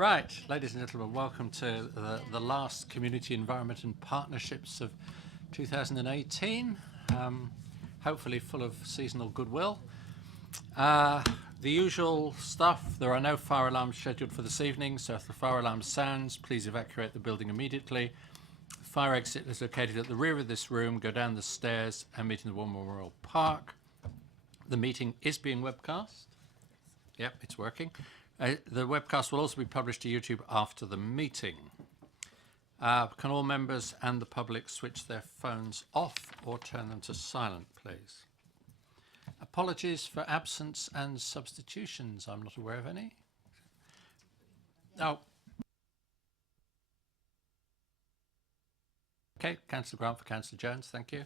Right, ladies and gentlemen, welcome to the last Community Environment and Partnerships of 2018, hopefully full of seasonal goodwill. The usual stuff, there are no fire alarms scheduled for this evening, so if the fire alarm sounds, please evacuate the building immediately. The fire exit is located at the rear of this room. Go down the stairs and meet in the War Memorial Park. The meeting is being webcast. Yep, it's working. The webcast will also be published to YouTube after the meeting. Can all members and the public switch their phones off or turn them to silent, please? Apologies for absence and substitutions. I'm not aware of any. Oh. Okay, Councillor Grant for Councillor Jones, thank you.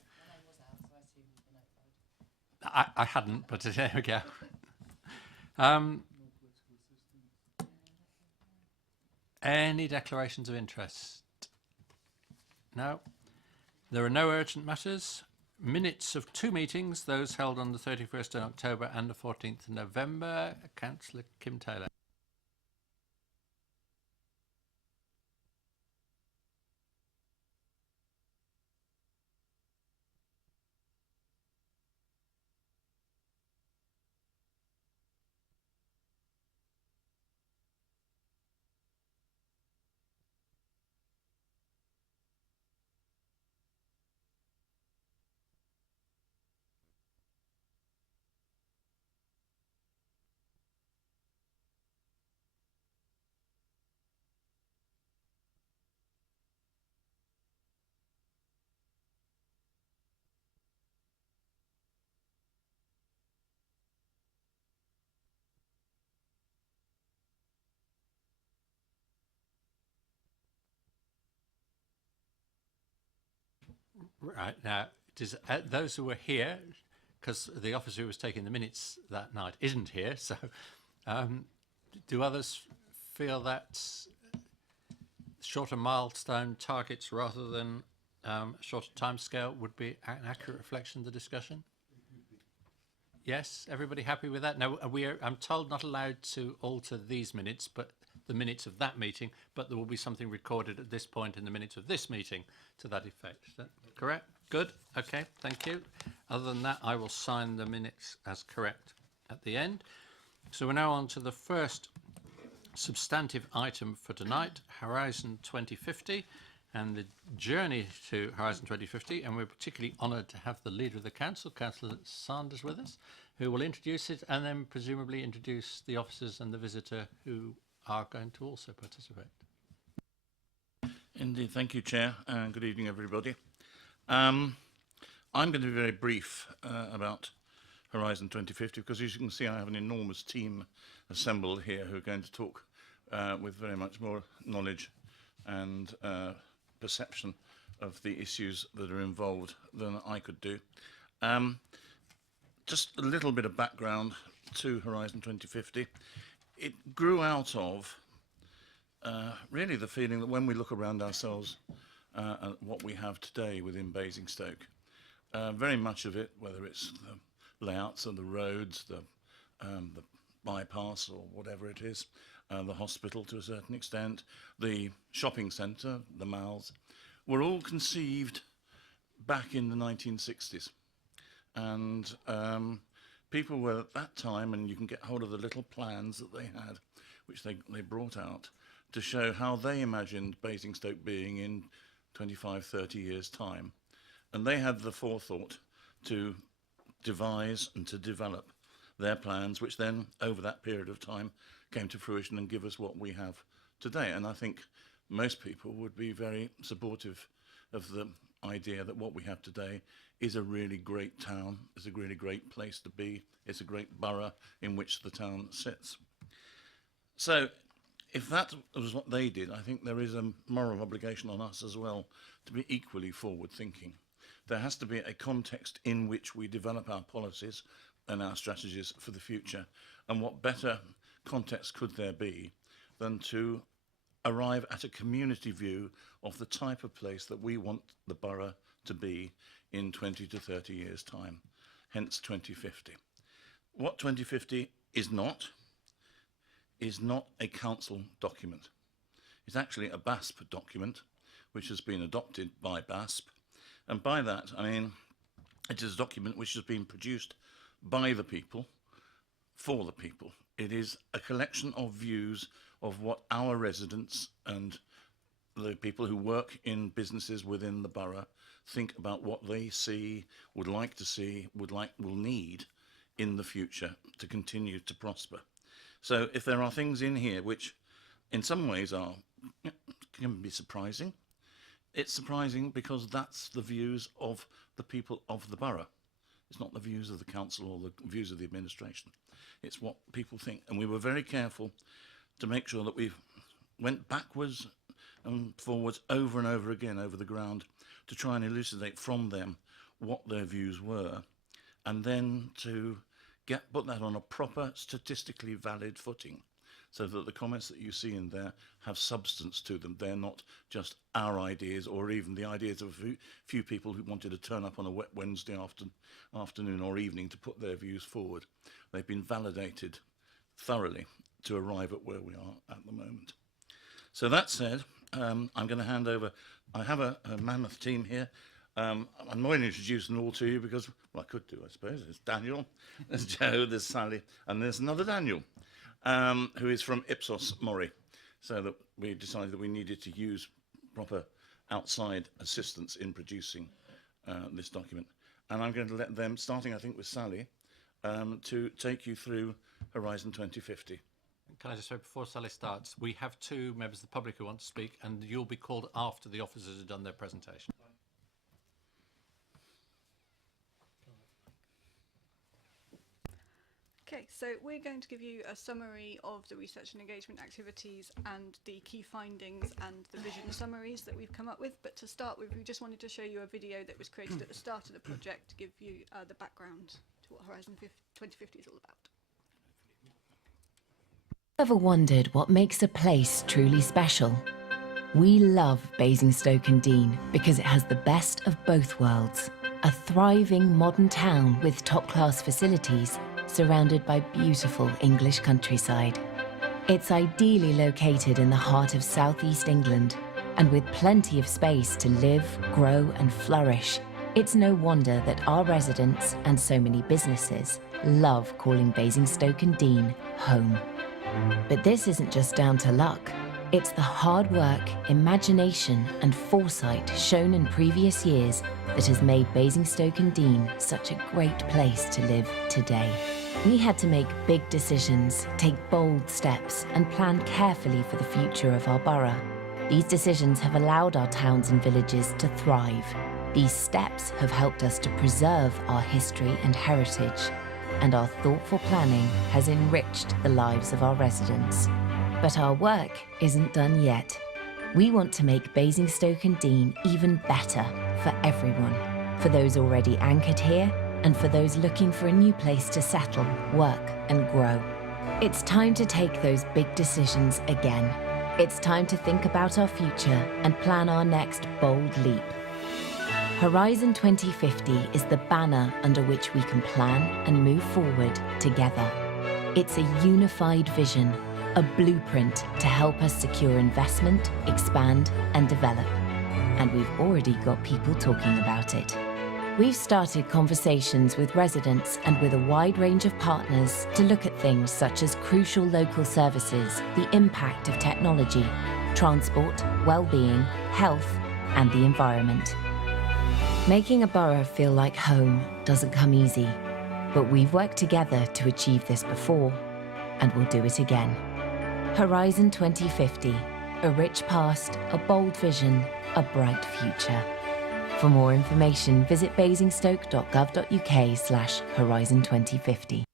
I hadn't, but there we go. Any declarations of interest? No. There are no urgent matters. Minutes of two meetings, those held on the 31st of October and the 14th of November. Councillor Kim Taylor. Right, now, does, those who were here, because the officer who was taking the minutes that night isn't here, so do others feel that shorter milestone targets rather than shorter timescale would be an accurate reflection of the discussion? Yes, everybody happy with that? Now, I'm told not allowed to alter these minutes, but the minutes of that meeting, but there will be something recorded at this point in the minutes of this meeting to that effect. Is that correct? Good. Okay, thank you. Other than that, I will sign the minutes as correct at the end. So we're now on to the first substantive item for tonight, Horizon 2050 and the journey to Horizon 2050. And we're particularly honoured to have the leader of the council, Councillor Sanders, with us, who will introduce it and then presumably introduce the officers and the visitor who are going to also participate. Indeed, thank you, Chair, and good evening, everybody. I'm going to be very brief about Horizon 2050 because, as you can see, I have an enormous team assembled here who are going to talk with very much more knowledge and perception of the issues that are involved than I could do. Just a little bit of background to Horizon 2050. It grew out of really the feeling that when we look around ourselves at what we have today within Basingstoke, very much of it, whether it's the layouts of the roads, the bypass or whatever it is, the hospital to a certain extent, the shopping centre, the malls, were all conceived back in the 1960s. And people were at that time, and you can get hold of the little plans that they had, which they brought out, to show how they imagined Basingstoke being in 25, 30 years' time. And they had the forethought to devise and to develop their plans, which then, over that period of time, came to fruition and give us what we have today. And I think most people would be very supportive of the idea that what we have today is a really great town, is a really great place to be, it's a great borough in which the town sits. So if that was what they did, I think there is a moral obligation on us as well to be equally forward thinking. There has to be a context in which we develop our policies and our strategies for the future. And what better context could there be than to arrive at a community view of the type of place that we want the borough to be in 20 to 30 years' time, hence 2050. What 2050 is not, is not a council document. It's actually a BASP document, which has been adopted by BASP. And by that, I mean, it is a document which has been produced by the people, for the people. It is a collection of views of what our residents and the people who work in businesses within the borough think about what they see, would like to see, will need in the future to continue to prosper. So if there are things in here which in some ways can be surprising, it's surprising because that's the views of the people of the borough. It's not the views of the council or the views of the administration. It's what people think. And we were very careful to make sure that we went backwards and forwards over and over again over the ground to try and elucidate from them what their views were, and then to put that on a proper statistically valid footing, so that the comments that you see in there have substance to them. They're not just our ideas or even the ideas of a few people who wanted to turn up on a wet Wednesday afternoon or evening to put their views forward. They've been validated thoroughly to arrive at where we are at the moment. So that said, I'm going to hand over. I have a mammoth team here. I'm not going to introduce them all to you because, well, I could do, I suppose. There's Daniel, there's Joe, there's Sally, and there's another Daniel, who is from Ipsos Mori. So that we decided that we needed to use proper outside assistance in producing this document. And I'm going to let them, starting I think with Sally, to take you through Horizon 2050. Can I just say, before Sally starts, we have two members of the public who want to speak, and you'll be called after the officers have done their presentation. Okay, so we're going to give you a summary of the research and engagement activities and the key findings and the vision summaries that we've come up with. But to start with, we just wanted to show you a video that was created at the start of the project to give you the background to what Horizon 2050 is all about. Ever wondered what makes a place truly special? We love Basingstoke-on-Deane because it has the best of both worlds. A thriving modern town with top-class facilities surrounded by beautiful English countryside. It's ideally located in the heart of southeast England, and with plenty of space to live, grow and flourish, it's no wonder that our residents and so many businesses love calling Basingstoke-on-Deane home. But this isn't just down to luck. It's the hard work, imagination and foresight shown in previous years that has made Basingstoke-on-Deane such a great place to live today. We had to make big decisions, take bold steps and plan carefully for the future of our borough. These decisions have allowed our towns and villages to thrive. These steps have helped us to preserve our history and heritage, and our thoughtful planning has enriched the lives of our residents. But our work isn't done yet. We want to make Basingstoke-on-Deane even better for everyone, for those already anchored here and for those looking for a new place to settle, work and grow. It's time to take those big decisions again. It's time to think about our future and plan our next bold leap. Horizon 2050 is the banner under which we can plan and move forward together. It's a unified vision, a blueprint to help us secure investment, expand and develop. And we've already got people talking about it. We've started conversations with residents and with a wide range of partners to look at things such as crucial local services, the impact of technology, transport, well-being, health and the environment. Making a borough feel like home doesn't come easy, but we've worked together to achieve this before, and we'll do it again. Horizon 2050, a rich past, a bold vision, a bright future. For more information, visit basingstoke.gov.uk/Horizon 2050.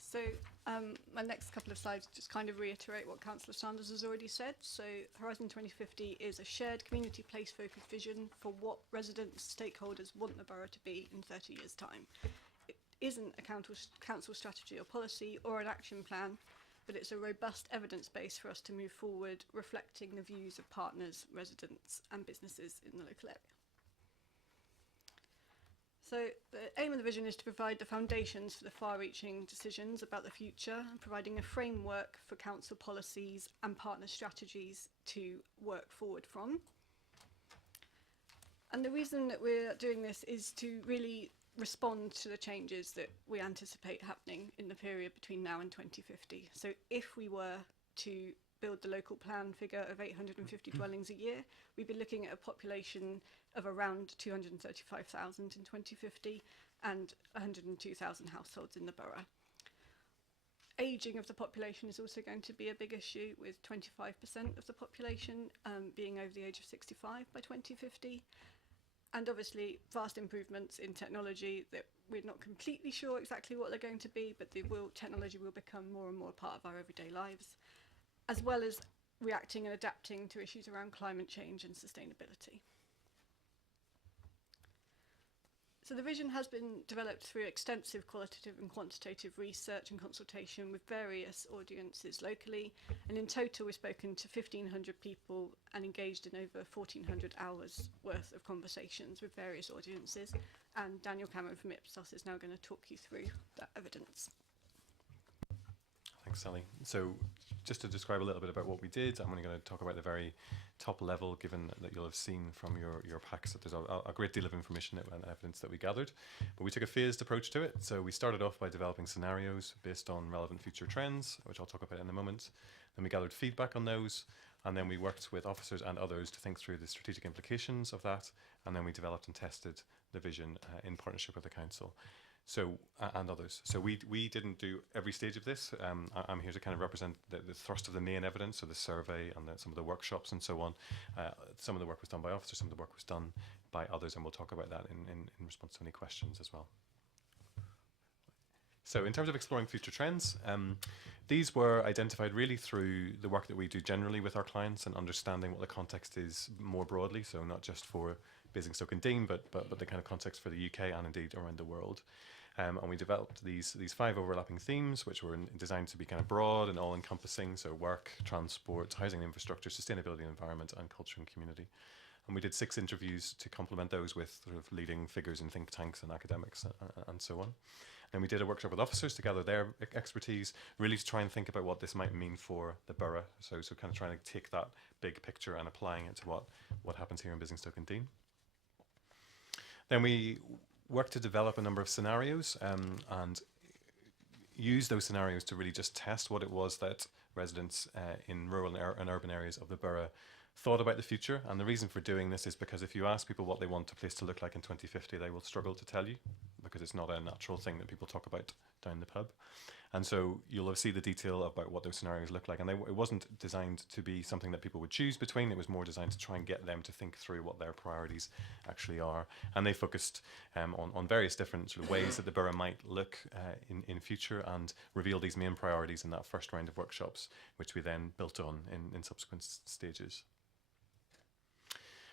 So my next couple of slides just kind of reiterate what Councillor Sanders has already said. So Horizon 2050 is a shared community place focused vision for what residents, stakeholders want the borough to be in 30 years' time. It isn't a council strategy or policy or an action plan. but it's a robust evidence base for us to move forward, reflecting the views of partners, residents and businesses in the local area. So the aim of the vision is to provide the foundations for the far-reaching decisions about the future, and providing a framework for council policies and partner strategies to work forward from. And the reason that we're doing this is to really respond to the changes that we anticipate happening in the period between now and 2050. So if we were to build the local plan figure of 850 dwellings a year, we'd be looking at a population of around 235,000 in 2050 and 102,000 households in the borough. Ageing of the population is also going to be a big issue, with 25% of the population being over the age of 65 by 2050. And obviously vast improvements in technology that we're not completely sure exactly what they're going to be, but technology will become more and more part of our everyday lives, as well as reacting and adapting to issues around climate change and sustainability. So the vision has been developed through extensive qualitative and quantitative research and consultation with various audiences locally, and in total we've spoken to 1,500 people and engaged in over 1,400 hours worth of conversations with various audiences, and Daniel Cameron from Ipsos is now going to talk you through that evidence. Thanks, Sally. So just to describe a little bit about what we did, I'm only going to talk about the very top level, given that you'll have seen from your packs that there's a great deal of information and evidence that we gathered. But we took a phased approach to it. So we started off by developing scenarios based on relevant future trends, which I'll talk about in a moment. Then we gathered feedback on those, and then we worked with officers and others to think through the strategic implications of that, and then we developed and tested the vision in partnership with the council. So, and others. So we didn't do every stage of this. I'm here to kind of represent the thrust of the main evidence, so the survey and some of the workshops and so on. Some of the work was done by officers, some of the work was done by others, and we'll talk about that in response to any questions as well. So in terms of exploring future trends, these were identified really through the work that we do generally with our clients and understanding what the context is more broadly, so not just for Basingstoke and Dean, but the kind of context for the UK and indeed around the world. And we developed these 5 overlapping themes, which were designed to be kind of broad and all-encompassing, so work, transport, housing and infrastructure, sustainability and environment, and culture and community. And we did 6 interviews to complement those with sort of leading figures in think tanks and academics and so on. And we did a workshop with officers to gather their expertise, really to try and think about what this might mean for the borough. So kind of trying to take that big picture and applying it to what happens here in Basingstoke and Dean. Then we worked to develop a number of scenarios and use those scenarios to really just test what it was that residents in rural and urban areas of the borough thought about the future. And the reason for doing this is because if you ask people what they want a place to look like in 2050, they will struggle to tell you, because it's not a natural thing that people talk about down the pub. And so you'll see the detail about what those scenarios look like. And it wasn't designed to be something that people would choose between. It was more designed to try and get them to think through what their priorities actually are. And they focused on various different sort of ways that the borough might look in future, and reveal these main priorities in that first round of workshops, which we then built on in subsequent stages.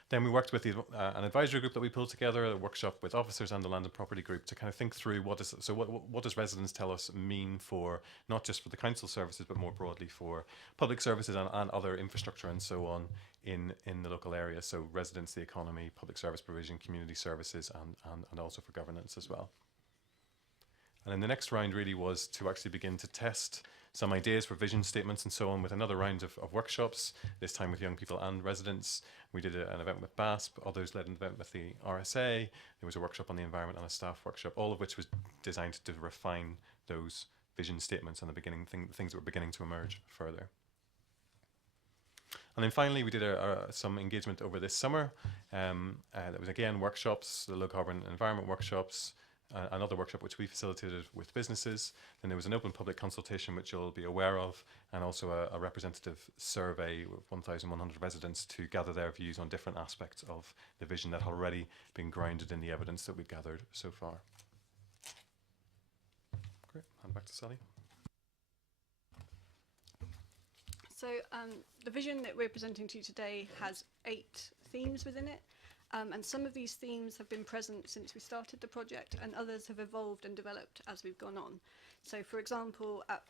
Then we worked with an advisory group that we pulled together, a workshop with officers and the land and property group, to kind of think through what does residents tell us mean for, not just for the council services, but more broadly for public services and other infrastructure and so on in the local area. So residents, the economy, public service provision, community services, and also for governance as well. And then the next round really was to actually begin to test some ideas for vision statements and so on with another round of workshops, this time with young people and residents. We did an event with BASP, others led an event with the RSA. There was a workshop on the environment and a staff workshop, all of which was designed to refine those vision statements and the things that were beginning to emerge further. And then finally, we did some engagement over this summer. That was again workshops, the low carbon environment workshops, another workshop which we facilitated with businesses. Then there was an open public consultation, which you'll be aware of, and also a representative survey with 1,100 residents to gather their views on different aspects of the vision that had already been grounded in the evidence that we've gathered so far. Great, hand back to Sally. So the vision that we're presenting to you today has 8 themes within it. And some of these themes have been present since we started the project, and others have evolved and developed as we've gone on. So for example, at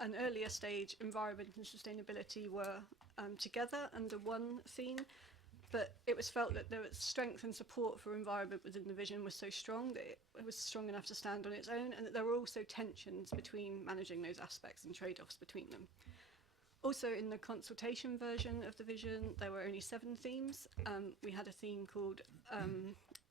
an earlier stage, environment and sustainability were together under one theme, but it was felt that the strength and support for environment within the vision was so strong that it was strong enough to stand on its own, and that there were also tensions between managing those aspects and trade-offs between them. Also, in the consultation version of the vision, there were only 7 themes. We had a theme called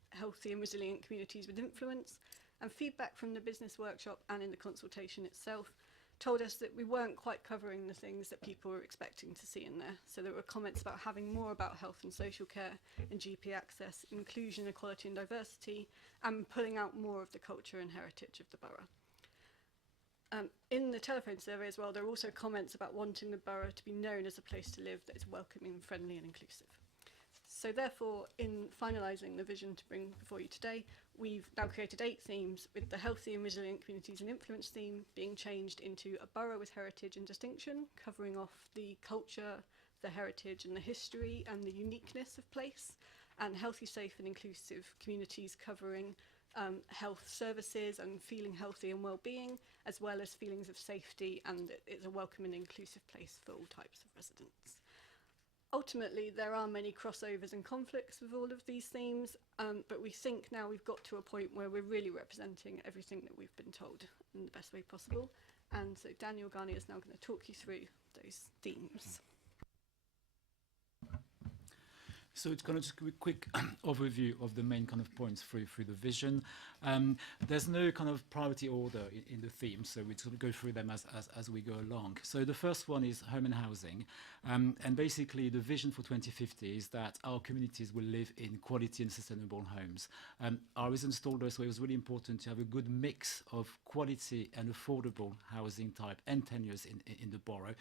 Healthy and Resilient Communities with Influence, and feedback from the business workshop and in the consultation itself told us that we weren't quite covering the things that people were expecting to see in there. So there were comments about having more about health and social care and GP access, inclusion, equality and diversity, and pulling out more of the culture and heritage of the borough. In the telephone survey as well, there are also comments about wanting the borough to be known as a place to live that is welcoming, friendly and inclusive. So therefore, in finalising the vision to bring before you today, we've now created 8 themes, with the Healthy and Resilient Communities and Influence theme being changed into a borough with heritage and distinction, covering off the culture, the heritage and the history and the uniqueness of place, and healthy, safe and inclusive communities, covering health services and feeling healthy and well-being, as well as feelings of safety, and it's a welcoming and inclusive place for all types of residents. Ultimately, there are many crossovers and conflicts with all of these themes, but we think now we've got to a point where we're really representing everything that we've been told in the best way possible. And so Daniel Garnier is now going to talk you through those themes. So it's kind of just a quick overview of the main kind of points through the vision. There's no kind of priority order in the theme, so we sort of go through them as we go along. So the first one is home and housing. And basically the vision for 2050 is that our communities will live in quality and sustainable homes. Our residents told us it was really important to have a good mix of quality and affordable housing type and tenures in the borough,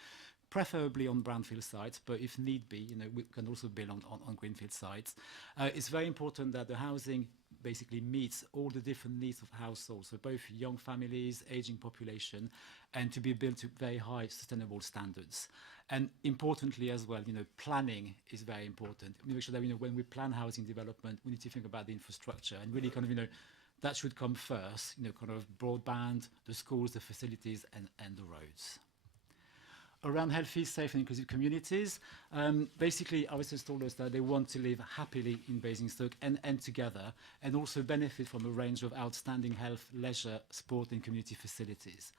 preferably on brownfield sites, but if need be, we can also build on greenfield sites. It's very important that the housing basically meets all the different needs of households, so both young families, aging population, and to be built to very high sustainable standards. And importantly as well, planning is very important. Make sure that when we plan housing development, we need to think about the infrastructure and really kind of that should come first. Kind of broadband, the schools, the facilities, and the roads. Around healthy, safe and inclusive communities, basically our residents told us that they want to live happily in Basingstoke and together, and also benefit from a range of outstanding health, leisure, sport and community facilities.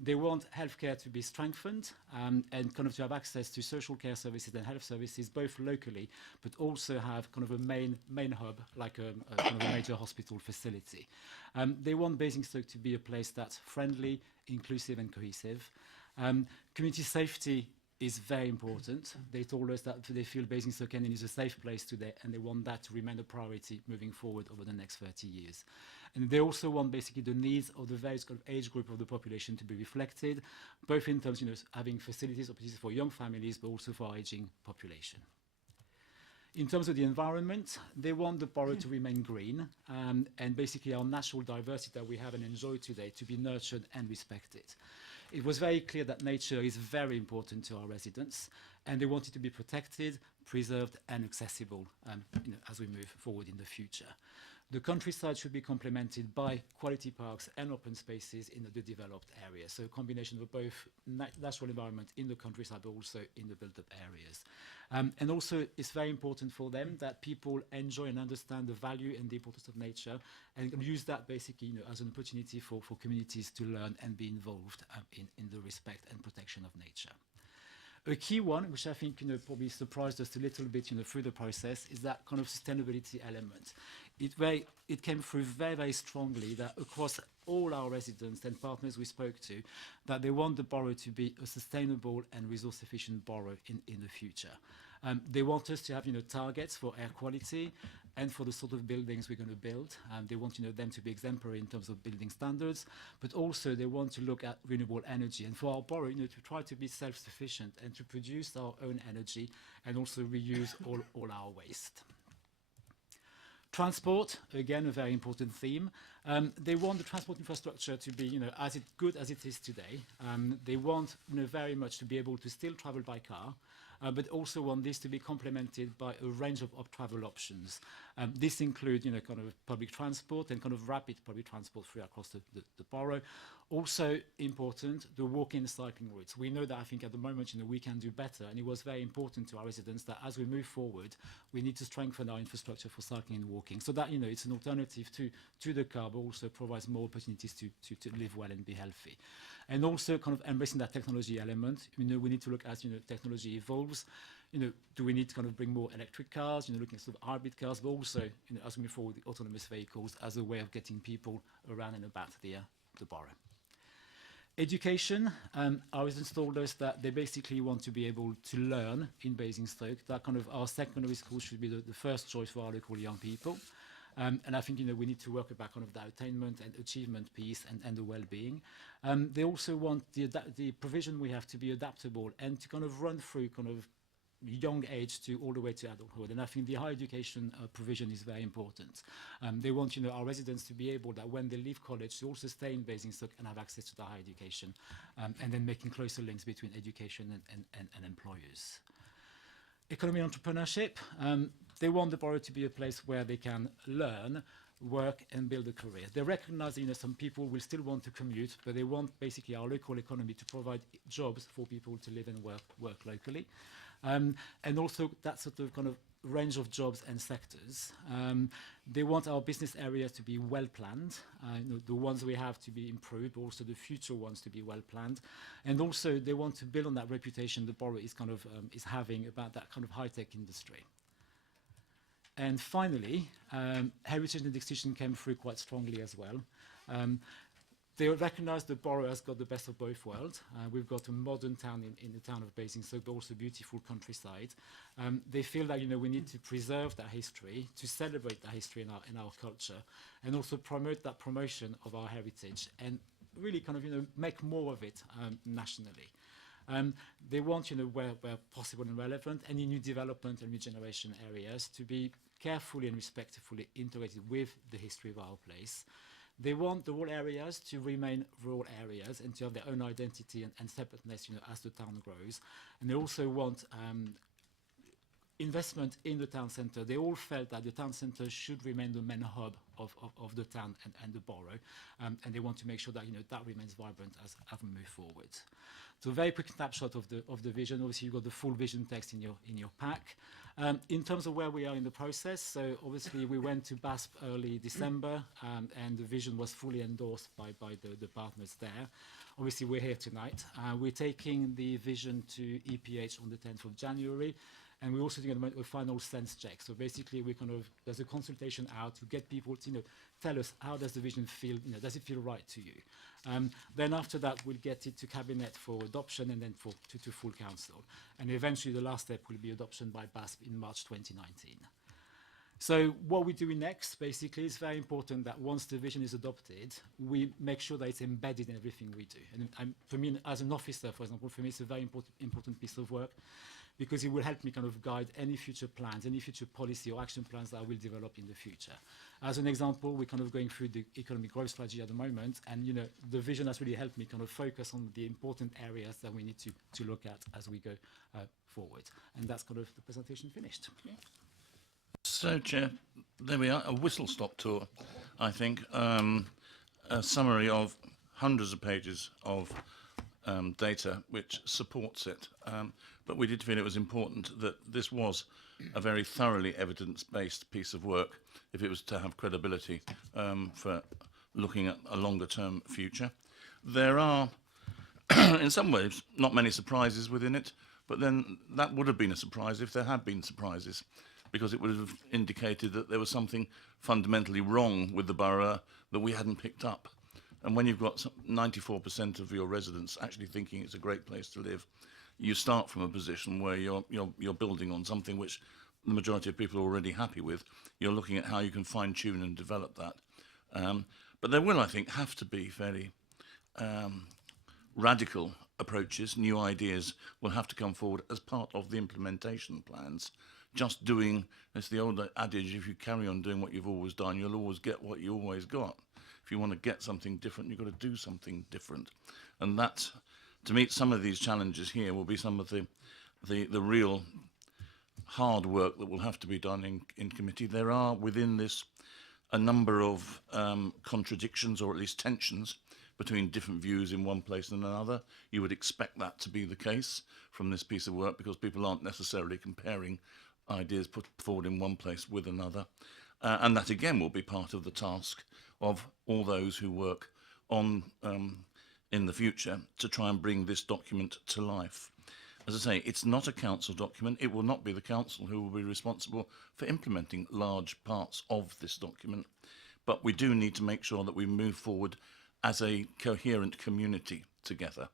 They want healthcare to be strengthened and kind of to have access to social care services and health services both locally, but also have kind of a main hub like kind of a major hospital facility. They want Basingstoke to be a place that's friendly, inclusive and cohesive. Community safety is very important. They told us that they feel Basingstoke is a safe place today, and they want that to remain a priority moving forward over the next 30 years. And they also want basically the needs of the various kind of age group of the population to be reflected, both in terms of having facilities, opportunities for young families, but also for our aging population. In terms of the environment, they want the borough to remain green, and basically our natural diversity that we have and enjoy today to be nurtured and respected. It was very clear that nature is very important to our residents, and they want it to be protected, preserved and accessible as we move forward in the future. The countryside should be complemented by quality parks and open spaces in the developed areas. So a combination of both natural environment in the countryside, but also in the built-up areas. And also it's very important for them that people enjoy and understand the value and the importance of nature, and use that basically as an opportunity for communities to learn and be involved in the respect and protection of nature. A key one, which I think probably surprised us a little bit through the process, is that kind of sustainability element. It came through very, very strongly that across all our residents and partners we spoke to, that they want the borough to be a sustainable and resource-efficient borough in the future. They want us to have targets for air quality and for the sort of buildings we're going to build. They want them to be exemplary in terms of building standards, but also they want to look at renewable energy, and for our borough to try to be self-sufficient and to produce our own energy and also reuse all our waste. Transport, again, a very important theme. They want the transport infrastructure to be, as good as it is today. They want, very much to be able to still travel by car, but also want this to be complemented by a range of travel options. This includes, kind of public transport and kind of rapid public transport through across the borough. Also important, the walking and cycling routes. We know that I think at the moment, we can do better, and it was very important to our residents that as we move forward, we need to strengthen our infrastructure for cycling and walking, so that it's an alternative to the car, but also provides more opportunities to live well and be healthy. And also kind of embracing that technology element. We need to look as technology evolves. Do we need to kind of bring more electric cars? Looking at sort of hybrid cars, but also as we move forward, the autonomous vehicles as a way of getting people around and about the borough. Education, our residents told us that they basically want to be able to learn in Basingstoke. That kind of our secondary school should be the first choice for our local young people. And I think we need to work about kind of the attainment and achievement piece and the well-being. They also want the provision we have to be adaptable and to kind of run through kind of young age to all the way to adulthood. And I think the higher education provision is very important. They want our residents to be able that when they leave college to also stay in Basingstoke and have access to the higher education, and then making closer links between education and employers. Economy and entrepreneurship, they want the borough to be a place where they can learn, work and build a career. They recognize that some people will still want to commute, but they want basically our local economy to provide jobs for people to live and work locally. And also that sort of kind of range of jobs and sectors. They want our business areas to be well planned, the ones we have to be improved, but also the future ones to be well planned. And also they want to build on that reputation the borough is kind of is having about that kind of high-tech industry. And finally, heritage and extension came through quite strongly as well. They recognize the borough has got the best of both worlds. We've got a modern town in the town of Basingstoke, but also beautiful countryside. They feel that we need to preserve that history, to celebrate that history in our culture, and also promote that promotion of our heritage, and really kind of make more of it nationally. They want where possible and relevant, any new development and regeneration areas to be carefully and respectfully integrated with the history of our place. They want the rural areas to remain rural areas and to have their own identity and separateness, as the town grows. And they also want investment in the town centre. They all felt that the town centre should remain the main hub of the town and the borough, and they want to make sure that that remains vibrant as we move forward. So a very quick snapshot of the vision. Obviously, you've got the full vision text in your pack. In terms of where we are in the process, so obviously we went to BASP early December, and the vision was fully endorsed by the partners there. Obviously, we're here tonight. We're taking the vision to EPH on the 10th of January, and we're also doing a final sense check. So basically, there's a consultation out to get people to tell us, how does the vision feel? Does it feel right to you? Then after that, we'll get it to cabinet for adoption, and then to full council. And eventually, the last step will be adoption by BASP in March 2019. So what we're doing next, basically, is very important that once the vision is adopted, we make sure that it's embedded in everything we do. And for me, as an officer, for example, for me, it's a very important piece of work, because it will help me kind of guide any future plans, any future policy or action plans that I will develop in the future. As an example, we're kind of going through the economic growth strategy at the moment, and the vision has really helped me kind of focus on the important areas that we need to look at as we go forward. And that's kind of the presentation finished. Okay. So, Chair, there we are, a whistle-stop tour, I think. A summary of hundreds of pages of data which supports it. But we did feel it was important that this was a very thoroughly evidence-based piece of work if it was to have credibility for looking at a longer-term future. There are, in some ways, not many surprises within it, but then that would have been a surprise if there had been surprises, because it would have indicated that there was something fundamentally wrong with the borough that we hadn't picked up. And when you've got 94% of your residents actually thinking it's a great place to live, you start from a position where you're building on something which the majority of people are already happy with. You're looking at how you can fine-tune and develop that. But there will, I think, have to be fairly radical approaches. New ideas will have to come forward as part of the implementation plans. Just doing, it's the old adage, if you carry on doing what you've always done, you'll always get what you always got. If you want to get something different, you've got to do something different. And that, to meet some of these challenges here, will be some of the real hard work that will have to be done in committee. There are within this a number of contradictions, or at least tensions, between different views in one place and another. You would expect that to be the case from this piece of work, because people aren't necessarily comparing ideas put forward in one place with another. And that again will be part of the task of all those who work on in the future to try and bring this document to life. As I say, it's not a council document. It will not be the council who will be responsible for implementing large parts of this document. But we do need to make sure that we move forward as a coherent community together,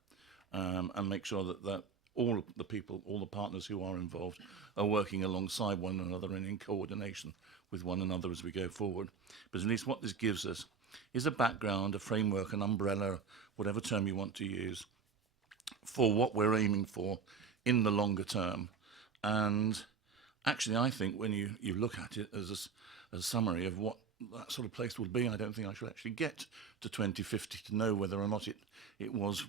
and make sure that all the people, all the partners who are involved are working alongside one another and in coordination with one another as we go forward. But at least what this gives us is a background, a framework, an umbrella, whatever term you want to use, for what we're aiming for in the longer term. And actually, I think when you look at it as a summary of what that sort of place will be, I don't think I should actually get to 2050 to know whether or not it was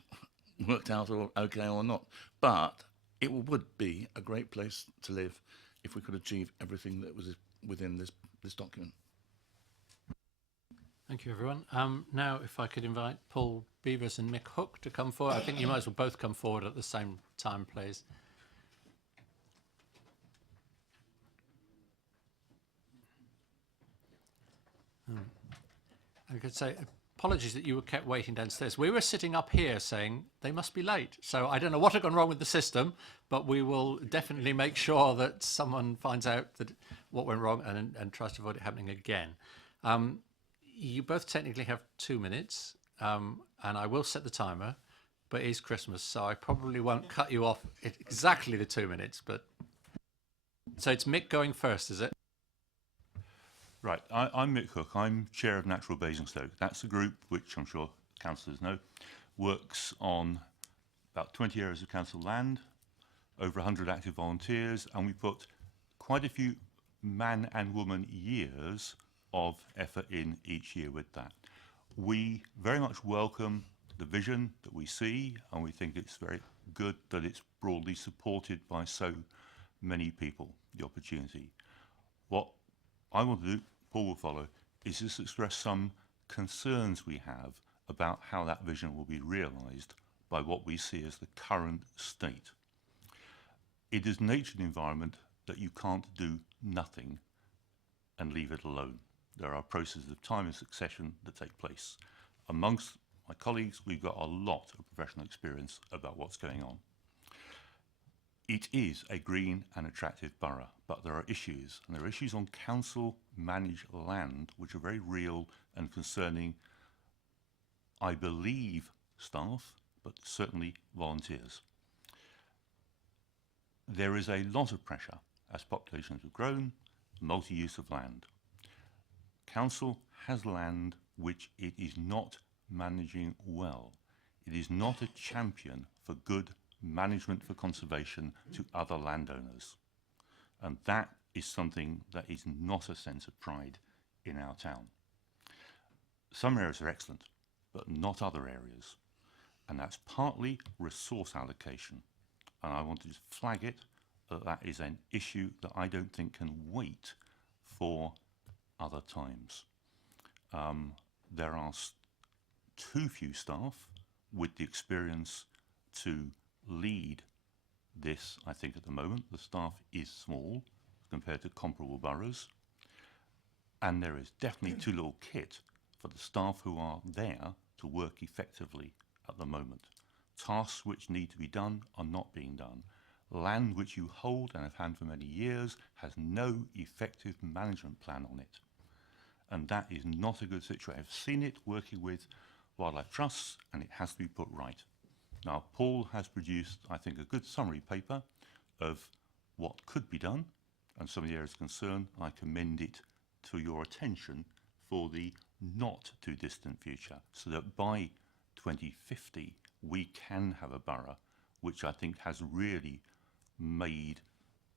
worked out or okay or not. But it would be a great place to live if we could achieve everything that was within this document. Thank you, everyone. Now, if I could invite Paul Beavers and Mick Hook to come forward. I think you might as well both come forward at the same time, please. I could say apologies that you were kept waiting downstairs. We were sitting up here saying they must be late. So I don't know what had gone wrong with the system, but we will definitely make sure that someone finds out that what went wrong and tries to avoid it happening again. You both technically have 2 minutes, and I will set the timer, but it is Christmas, so I probably won't cut you off at exactly the 2 minutes. But so it's Mick going first, is it? Right, I'm Mick Hook. I'm Chair of Natural Basingstoke. That's a group which I'm sure councillors know, works on about 20 areas of council land, over 100 active volunteers, and we put quite a few man and woman years of effort in each year with that. We very much welcome the vision that we see, and we think it's very good that it's broadly supported by so many people, the opportunity. What I want to do, Paul will follow, is just express some concerns we have about how that vision will be realised by what we see as the current state. It is nature and environment that you can't do nothing and leave it alone. There are processes of time and succession that take place. Amongst my colleagues, we've got a lot of professional experience about what's going on. It is a green and attractive borough, but there are issues, and there are issues on council managed land which are very real and concerning, I believe, staff, but certainly volunteers. There is a lot of pressure as populations have grown, multi-use of land. Council has land which it is not managing well. It is not a champion for good management for conservation to other landowners. And that is something that is not a sense of pride in our town. Some areas are excellent, but not other areas. And that's partly resource allocation. And I want to just flag it that that is an issue that I don't think can wait for other times. There are too few staff with the experience to lead this, I think, at the moment. The staff is small compared to comparable boroughs, and there is definitely too little kit for the staff who are there to work effectively at the moment. Tasks which need to be done are not being done. Land which you hold and have had for many years has no effective management plan on it. And that is not a good situation. I've seen it working with wildlife trusts, and it has to be put right. Now, Paul has produced, I think, a good summary paper of what could be done, and some of the areas of concern. I commend it to your attention for the not too distant future, so that by 2050 we can have a borough which I think has really made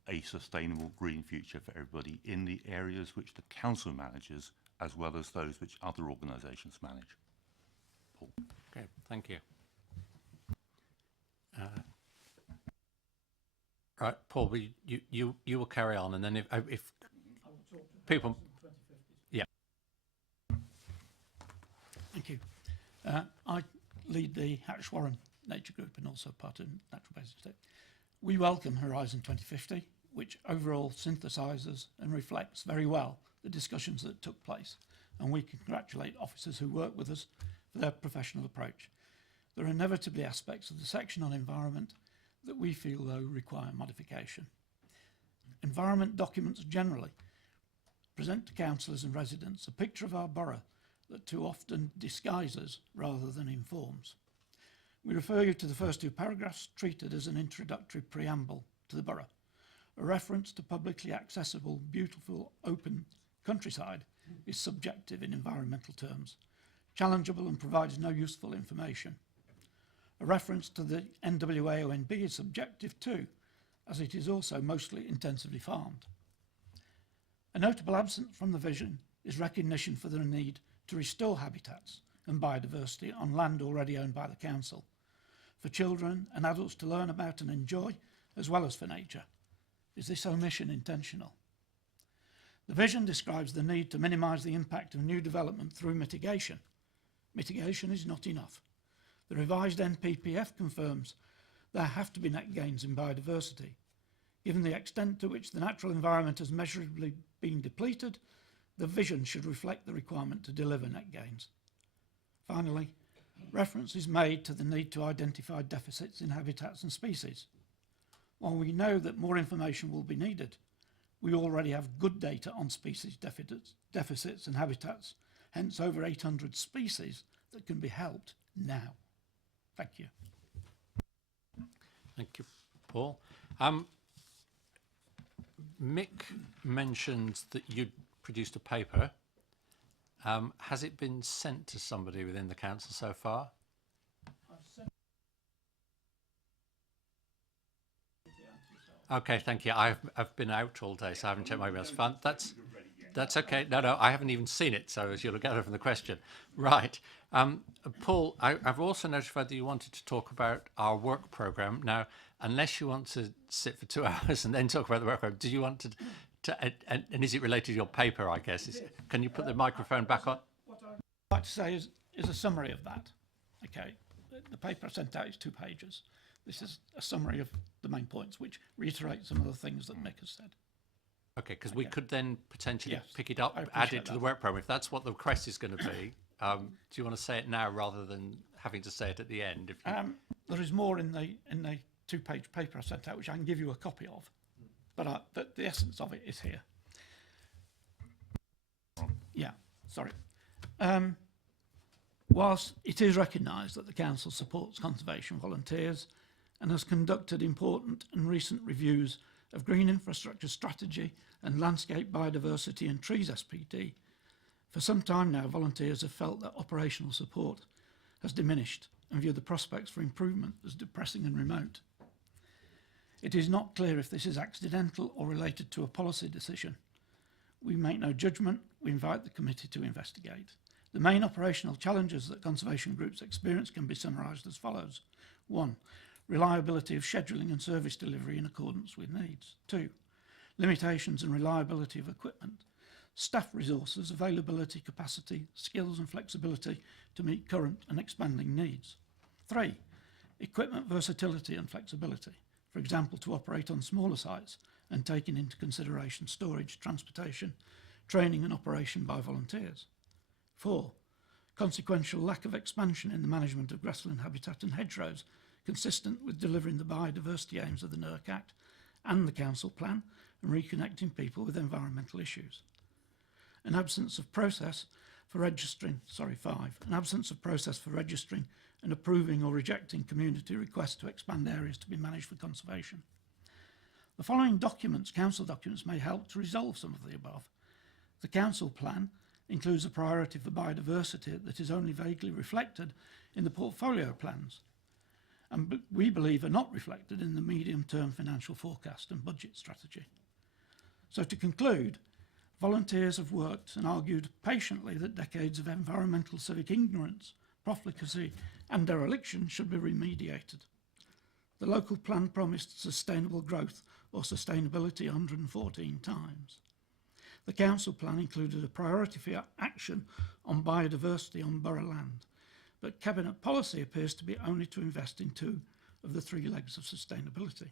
a sustainable green future for everybody in the areas which the council manages, as well as those which other organisations manage. Paul. Okay, thank you. Right, Paul, you will carry on, and then if people, yeah. Thank you. lead the Hatch-Warren Nature Group and also part of Natural Basingstoke. We welcome Horizon 2050, which overall synthesises and reflects very well the discussions that took place, and we congratulate officers who work with us for their professional approach. There are inevitably aspects of the section on environment that we feel, though, require modification. Environment documents generally present to councillors and residents a picture of our borough that too often disguises rather than informs. We refer you to the first two paragraphs treated as an introductory preamble to the borough. A reference to publicly accessible, beautiful, open countryside is subjective in environmental terms, challengeable and provides no useful information. A reference to the NWAONB is subjective too, as it is also mostly intensively farmed. A notable absence from the vision is recognition for the need to restore habitats and biodiversity on land already owned by the council, for children and adults to learn about and enjoy, as well as for nature. Is this omission intentional? The vision describes the need to minimise the impact of new development through mitigation. Mitigation is not enough. The revised NPPF confirms there have to be net gains in biodiversity. Given the extent to which the natural environment has measurably been depleted, the vision should reflect the requirement to deliver net gains. Finally, reference is made to the need to identify deficits in habitats and species. While we know that more information will be needed, we already have good data on species deficits and habitats, hence over 800 species that can be helped now. Thank you. Thank you, Paul. Mick mentioned that you'd produced a paper. Has it been sent to somebody within the council so far? Okay, thank you. I've been out all day, so I haven't checked my emails. Fine. That's okay. No, I haven't even seen it, so as you'll gather from the question. Right. Paul, I've also notified that you wanted to talk about our work programme. Now, unless you want to sit for 2 hours and then talk about the work programme, do you want to and is it related to your paper, I guess? Can you put the microphone back on? What I'd like to say is a summary of that. Okay. The paper I sent out is 2 pages. This is a summary of the main points, which reiterate some of the things that Mick has said. Okay, because we could then potentially Yes, pick it up, I add appreciate it to the that. work programme, if that's what the request is going to be. Do you want to say it now rather than having to say it at the end? If you... There is more in the 2-page paper I sent out, which I can give you a copy of, but the essence of it is here. Yeah, sorry. Whilst it is recognised that the council supports conservation volunteers and has conducted important and recent reviews of green infrastructure strategy and landscape biodiversity and trees SPD, for some time now volunteers have felt that operational support has diminished and view the prospects for improvement as depressing and remote. It is not clear if this is accidental or related to a policy decision. We make no judgment, we invite the committee to investigate. The main operational challenges that conservation groups experience can be summarised as follows. 1. Reliability of scheduling and service delivery in accordance with needs. 2. Limitations and reliability of equipment. Staff resources, availability, capacity, skills and flexibility to meet current and expanding needs. 3. Equipment versatility and flexibility, for example to operate on smaller sites and taking into consideration storage, transportation, training and operation by volunteers. 4. Consequential lack of expansion in the management of grassland habitat and hedgerows, consistent with delivering the biodiversity aims of the NERC Act and the council plan and reconnecting people with environmental issues. An absence of process for registering, 5. An absence of process for registering and approving or rejecting community requests to expand areas to be managed for conservation. The following documents, council documents, may help to resolve some of the above. The council plan includes a priority for biodiversity that is only vaguely reflected in the portfolio plans and we believe are not reflected in the medium-term financial forecast and budget strategy. So to conclude, volunteers have worked and argued patiently that decades of environmental civic ignorance, profligacy and dereliction should be remediated. The local plan promised sustainable growth or sustainability 114 times. The council plan included a priority for action on biodiversity on borough land, but Cabinet policy appears to be only to invest in 2 of the 3 legs of sustainability.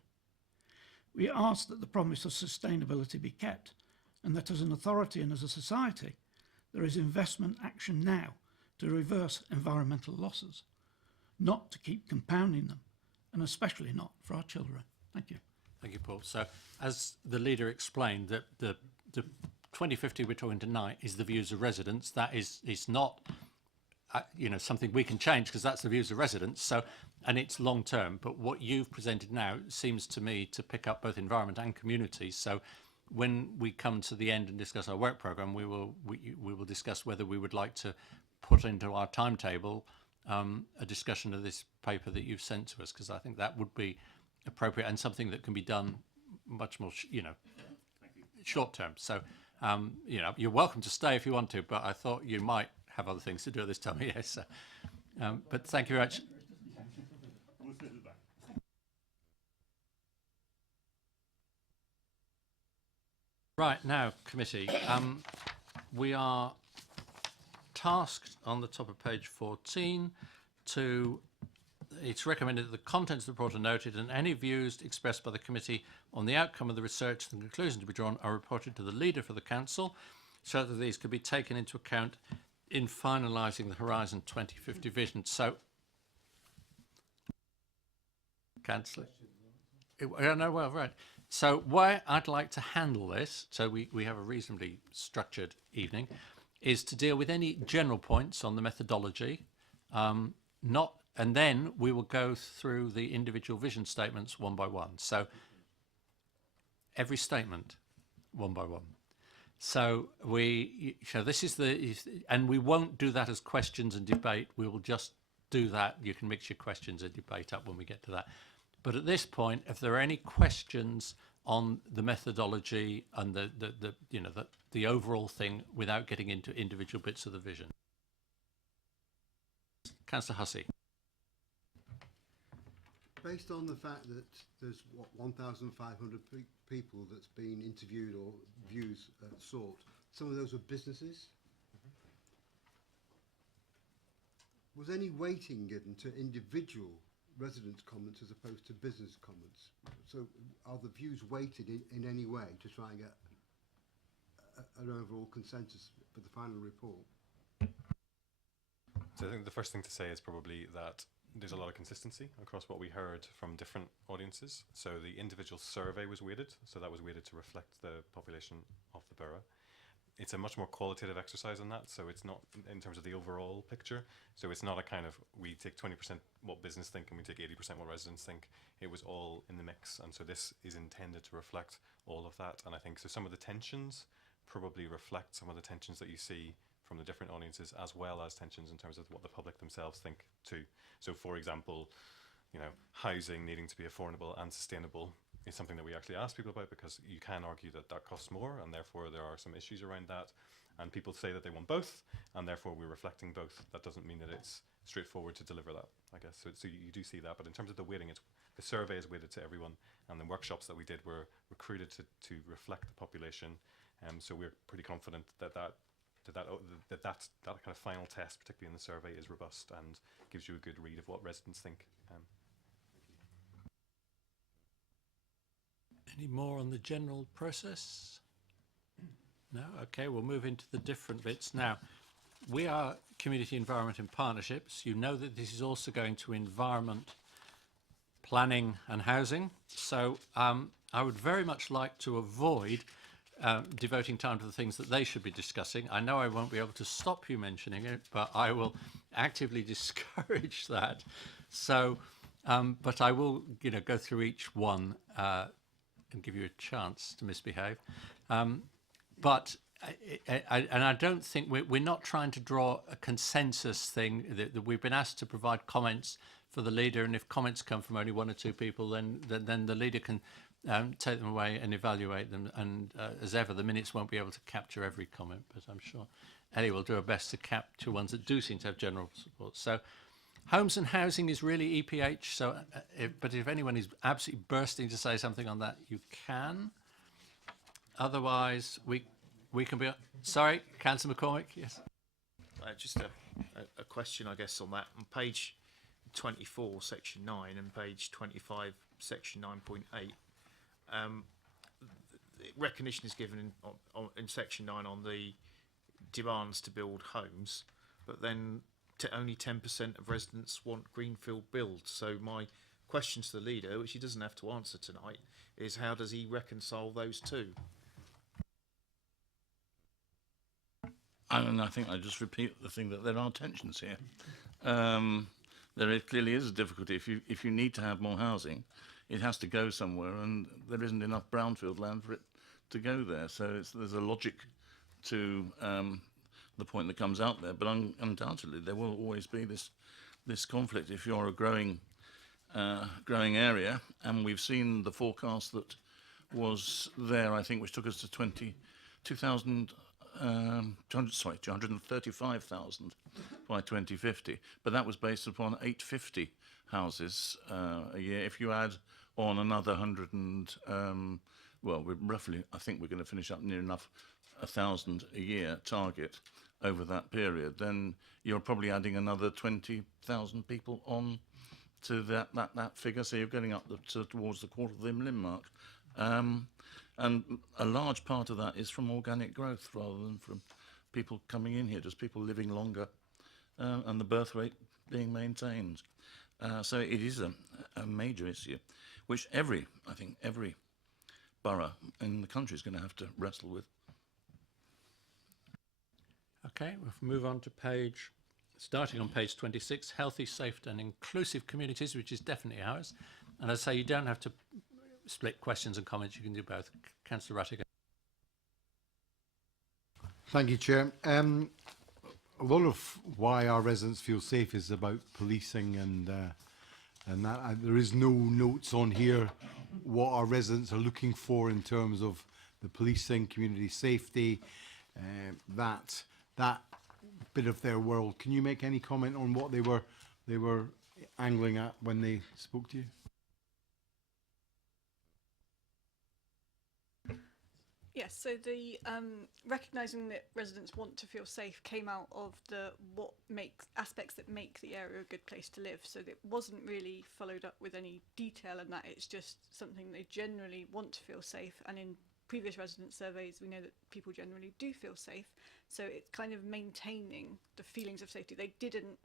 We ask that the promise of sustainability be kept, and that as an authority and as a society, there is investment action now to reverse environmental losses, not to keep compounding them, and especially not for our children. Thank you. Thank you, Paul. So, as the leader explained, that the 2050 we're talking tonight is the views of residents. That is not, something we can change because that's the views of residents. So, and it's long term. But what you've presented now seems to me to pick up both environment and community. So, when we come to the end and discuss our work programme, we will discuss whether we would like to put into our timetable a discussion of this paper that you've sent to us, because I think that would be appropriate and something that can be done much more, short term. So, you're welcome to stay if you want to, but I thought you might have other things to do at this time of year. So, but thank you very much. Right, now, committee, we are tasked on the top of page 14 it's recommended that the contents of the report are noted and any views expressed by the committee on the outcome of the research and the conclusions to be drawn are reported to the leader for the council so that these could be taken into account in finalising the Horizon 2050 vision. So, Councillor. No, well, right. So why I'd like to handle this, so we have a reasonably structured evening, is to deal with any general points on the methodology, and then we will go through the individual vision statements one by one. So every statement one by one. So this is and we won't do that as questions and debate. We will just do that. You can mix your questions and debate up when we get to that. But at this point, if there are any questions on the methodology and the overall thing without getting into individual bits of the vision. Councillor Hussey. Based on the fact that there's 1,500 people that's been interviewed or views sought, some of those were businesses. Was any weighting given to individual residents' comments as opposed to business comments? So are the views weighted in any way to try and get an overall consensus for the final report? So I think the first thing to say is probably that there's a lot of consistency across what we heard from different audiences. So the individual survey was weighted, so that was weighted to reflect the population of the borough. It's a much more qualitative exercise than that, so it's not in terms of the overall picture. So it's not a kind of, we take 20% what business think and we take 80% what residents think. It was all in the mix, and so this is intended to reflect all of that. And I think so some of the tensions probably reflect some of the tensions that you see from the different audiences, as well as tensions in terms of what the public themselves think too. So for example, housing needing to be affordable and sustainable is something that we actually ask people about, because you can argue that that costs more and therefore there are some issues around that, and people say that they want both and therefore we're reflecting both. That doesn't mean that it's straightforward to deliver that, I guess. So you do see that, but in terms of the weighting, the survey is weighted to everyone, and the workshops that we did were recruited to reflect the population, so we're pretty confident that kind of final test, particularly in the survey, is robust and gives you a good read of what residents think. Any more on the general process? No? Okay, we'll move into the different bits. Now, we are Community Environment and Partnerships. You know that this is also going to environment, planning and housing. So I would very much like to avoid devoting time to the things that they should be discussing. I know I won't be able to stop you mentioning it, but I will actively discourage that. So, but I will, go through each one and give you a chance to misbehave. But I don't think we're not trying to draw a consensus thing. That we've been asked to provide comments for the leader, and if comments come from only 1 or 2 people, then the leader can take them away and evaluate them. And as ever, the minutes won't be able to capture every comment, but I'm sure Ellie will do her best to capture ones that do seem to have general support. So, homes and housing is really EPH. So, but if anyone is absolutely bursting to say something on that, you can. Otherwise, we can be. Sorry, Councillor McCormick. Yes. Just a question, I guess, on that. On page 24, section 9, and page 25, section 9.8, recognition is given in section 9 on the demands to build homes, but then only 10% of residents want greenfield builds. So my question to the leader, which he doesn't have to answer tonight, is how does he reconcile those two? And I think I just repeat the thing that there are tensions here. Clearly is a difficulty. If you need to have more housing, it has to go somewhere, and there isn't enough brownfield land for it to go there. So there's a logic to the point that comes out there. But undoubtedly, there will always be this conflict if you're a growing area, and we've seen the forecast that was there, I think, which took us to 235,000 by 2050, but that was based upon 850 houses a year. If you add on another 100 and well, I think we're going to finish up near enough 1,000 a year target over that period, then you're probably adding another 20,000 people on to that figure, so you're getting up towards the 250,000 mark. And a large part of that is from organic growth rather than from people coming in here, just people living longer and the birth rate being maintained. So it is a major issue, which I think every borough in the country is going to have to wrestle with. Okay, we'll move on to starting on page 26, healthy, safe and inclusive communities, which is definitely ours. And as I say, you don't have to split questions and comments, you can do both. Councillor Rattigan. Thank you, Chair. A lot of why our residents feel safe is about policing and that. There is no notes on here what our residents are looking for in terms of the policing, community safety, that bit of their world. Can you make any comment on what they were angling at when they spoke to you? Yes, so the recognising that residents want to feel safe came out of aspects that make the area a good place to live. So it wasn't really followed up with any detail in that. It's just something they generally want to feel safe. And in previous resident surveys, we know that people generally do feel safe. So it's kind of maintaining the feelings of safety. They didn't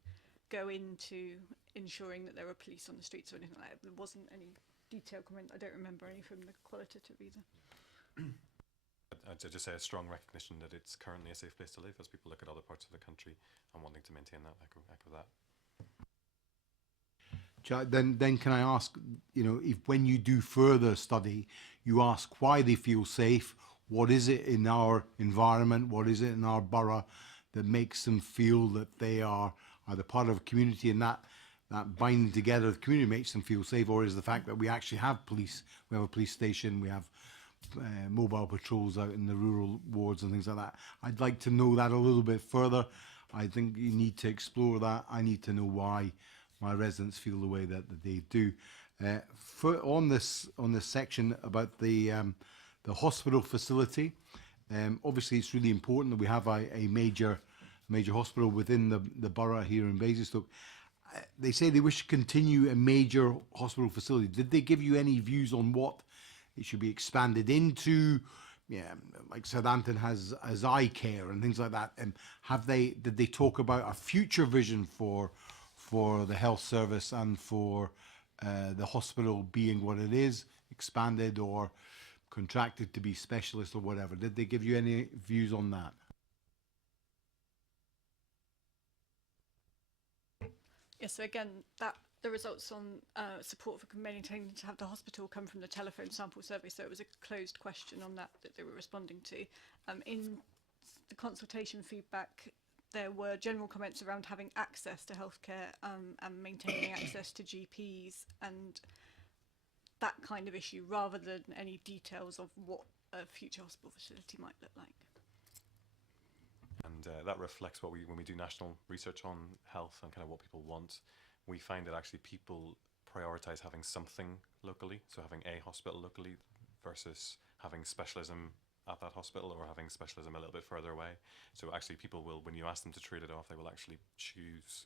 go into ensuring that there were police on the streets or anything like that. There wasn't any detailed comment. I don't remember any from the qualitative either. I'd just say a strong recognition that it's currently a safe place to live as people look at other parts of the country and wanting to maintain that, echo that. Then can I ask, if when you do further study, you ask why they feel safe, what is it in our environment, what is it in our borough that makes them feel that they are either part of a community, and that binding together of the community makes them feel safe, or is the fact that we actually have police, we have a police station, we have mobile patrols out in the rural wards and things like that. I'd like to know that a little bit further. I think you need to explore that. I need to know why my residents feel the way that they do. On this section about the hospital facility, obviously it's really important that we have a major hospital within the borough here in Basingstoke. They say they wish to continue a major hospital facility. Did they give you any views on what it should be expanded into? Yeah, like Southampton has eye care and things like that. And did they talk about a future vision for the health service and for the hospital being what it is, expanded or contracted to be specialist or whatever? Did they give you any views on that? Yes, so again, the results on support for maintaining to have the hospital come from the telephone sample survey, so it was a closed question on that they were responding to. In the consultation feedback, there were general comments around having access to healthcare and maintaining access to GPs and that kind of issue, rather than any details of what a future hospital facility might look like. And that reflects when we do national research on health and kind of what people want. We find that actually people prioritise having something locally, so having a hospital locally versus having specialism at that hospital or having specialism a little bit further away. So actually people will, when you ask them to trade it off, they will actually choose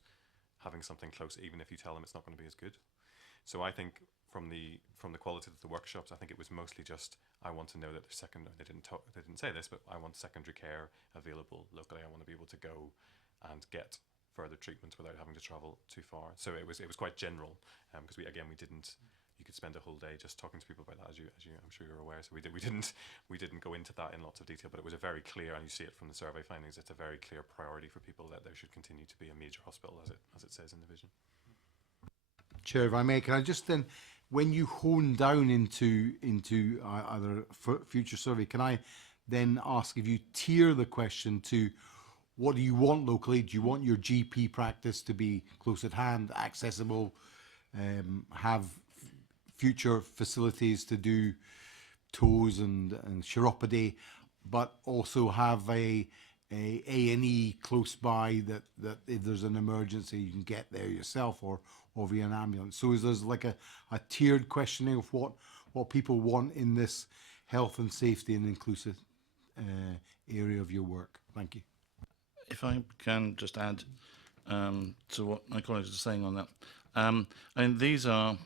having something close, even if you tell them it's not going to be as good. So I think from the quality of the workshops, I think it was mostly just, I want to know that there's they didn't say this, but I want secondary care available locally. I want to be able to go and get further treatments without having to travel too far. So it was quite general, because we didn't. You could spend a whole day just talking to people about that, as you I'm sure you're aware. So we didn't go into that in lots of detail, but it was a very clear, and you see it from the survey findings, it's a very clear priority for people that there should continue to be a major hospital, as it says in the vision. Chair, if I may, can I just then, when you hone down into either future survey, can I then ask if you tier the question to what do you want locally? Do you want your GP practice to be close at hand, accessible, have future facilities to do toes and chiropody, but also have a A&E close by that if there's an emergency you can get there yourself or via an ambulance. So is there's like a tiered questioning of what people want in this health and safety and inclusive area of your work. Thank you. If I can just add to what my colleagues are saying on that. And these are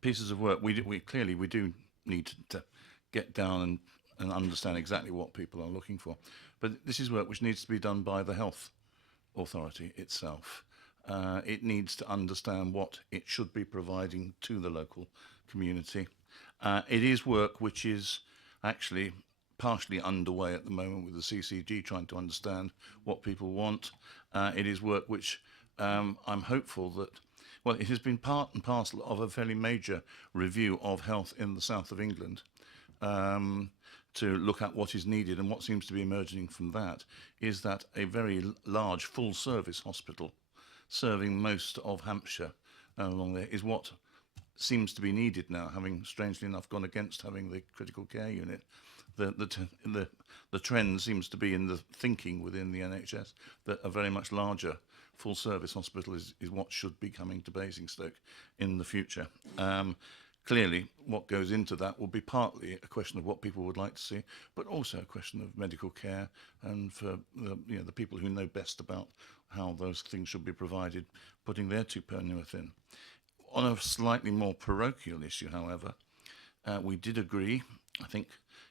pieces of work we do need to get down and understand exactly what people are looking for. But this is work which needs to be done by the health authority itself. It needs to understand what it should be providing to the local community. It is work which is actually partially underway at the moment with the CCG, trying to understand what people want. It is work which I'm hopeful that, well, it has been part and parcel of a fairly major review of health in the south of England, to look at what is needed, and what seems to be emerging from that is that a very large full-service hospital serving most of Hampshire along there is what seems to be needed now, having strangely enough gone against having the critical care unit. The trend seems to be in the thinking within the NHS that a very much larger full-service hospital is what should be coming to Basingstoke in the future. Clearly, what goes into that will be partly a question of what people would like to see, but also a question of medical care and for the people who know best about how those things should be provided, putting their 2 pennyworth in. On a slightly more parochial issue, however, we did agree, I think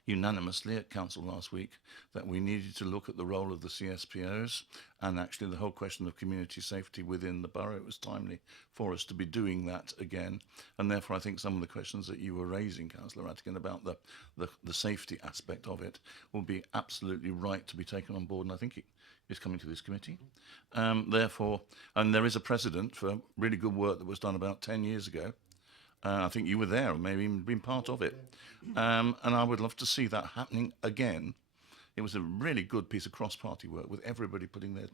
unanimously at Council last week, that we needed to look at the role of the CSPOs and actually the whole question of community safety within the borough. It was timely for us to be doing that again, and therefore I think some of the questions that you were raising, Councillor Rattigan, about the safety aspect of it will be absolutely right to be taken on board, and I think it is coming to this committee. Therefore, and there is a precedent for really good work that was done about 10 years ago. I think you were there, or maybe even been part of it. And I would love to see that happening again. It was a really good piece of cross-party work with everybody putting their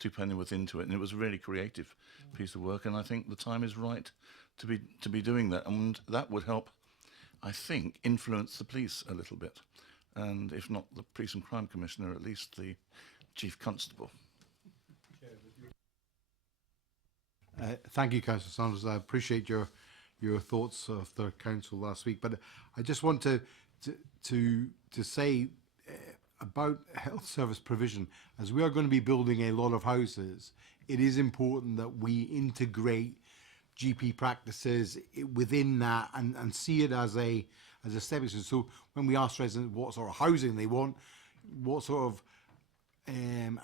2 pennyworth into it, and it was a really creative piece of work. And I think the time is right to be doing that, and that would help, I think, influence the police a little bit, and if not the Police and Crime Commissioner, at least the Chief Constable. Thank you, Councillor Sanders. I appreciate your thoughts of the council last week, but I just want to say about health service provision, as we are going to be building a lot of houses, it is important that we integrate GP practices within that and see it as a stepping stone. So when we ask residents what sort of housing they want, what sort of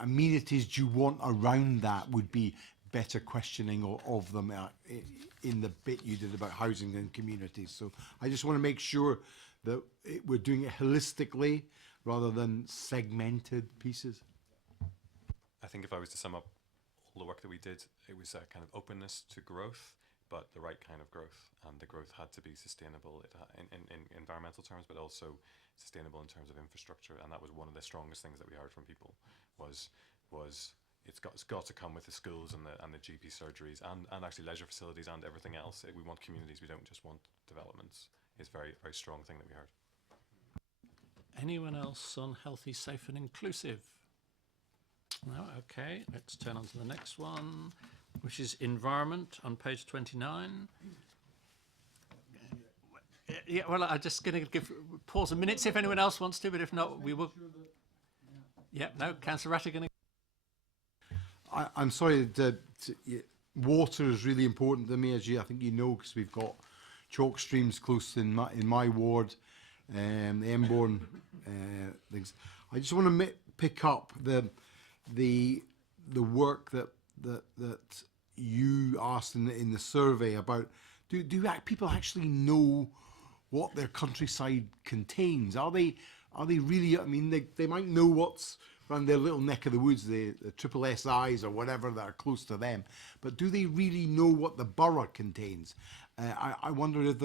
amenities do you want around that would be better questioning of them in the bit you did about housing and communities. So I just want to make sure that we're doing it holistically rather than segmented pieces. I think if I was to sum up all the work that we did, it was a kind of openness to growth, but the right kind of growth, and the growth had to be sustainable in environmental terms, but also sustainable in terms of infrastructure. And that was one of the strongest things that we heard from people was it's got to come with the schools and the GP surgeries and actually leisure facilities and everything else. We want communities, we don't just want developments. It's a very, very strong thing that we heard. Anyone else on healthy, safe and inclusive? No, okay, let's turn on to the next one, which is environment on page 29. Yeah, well, I'm just going to pause a minute, see if anyone else wants to, but if not, we will. Yeah, no, Councillor Rattigan. I'm sorry, water is really important to me, as I think you know, because we've got chalk streams close in my ward, the Emborn things. I just want to pick up the work that you asked in the survey about. Do people actually know what their countryside contains? Are they really? I mean, they might know what's around their little neck of the woods, the triple SIs or whatever that are close to them, but do they really know what the borough contains? I wonder if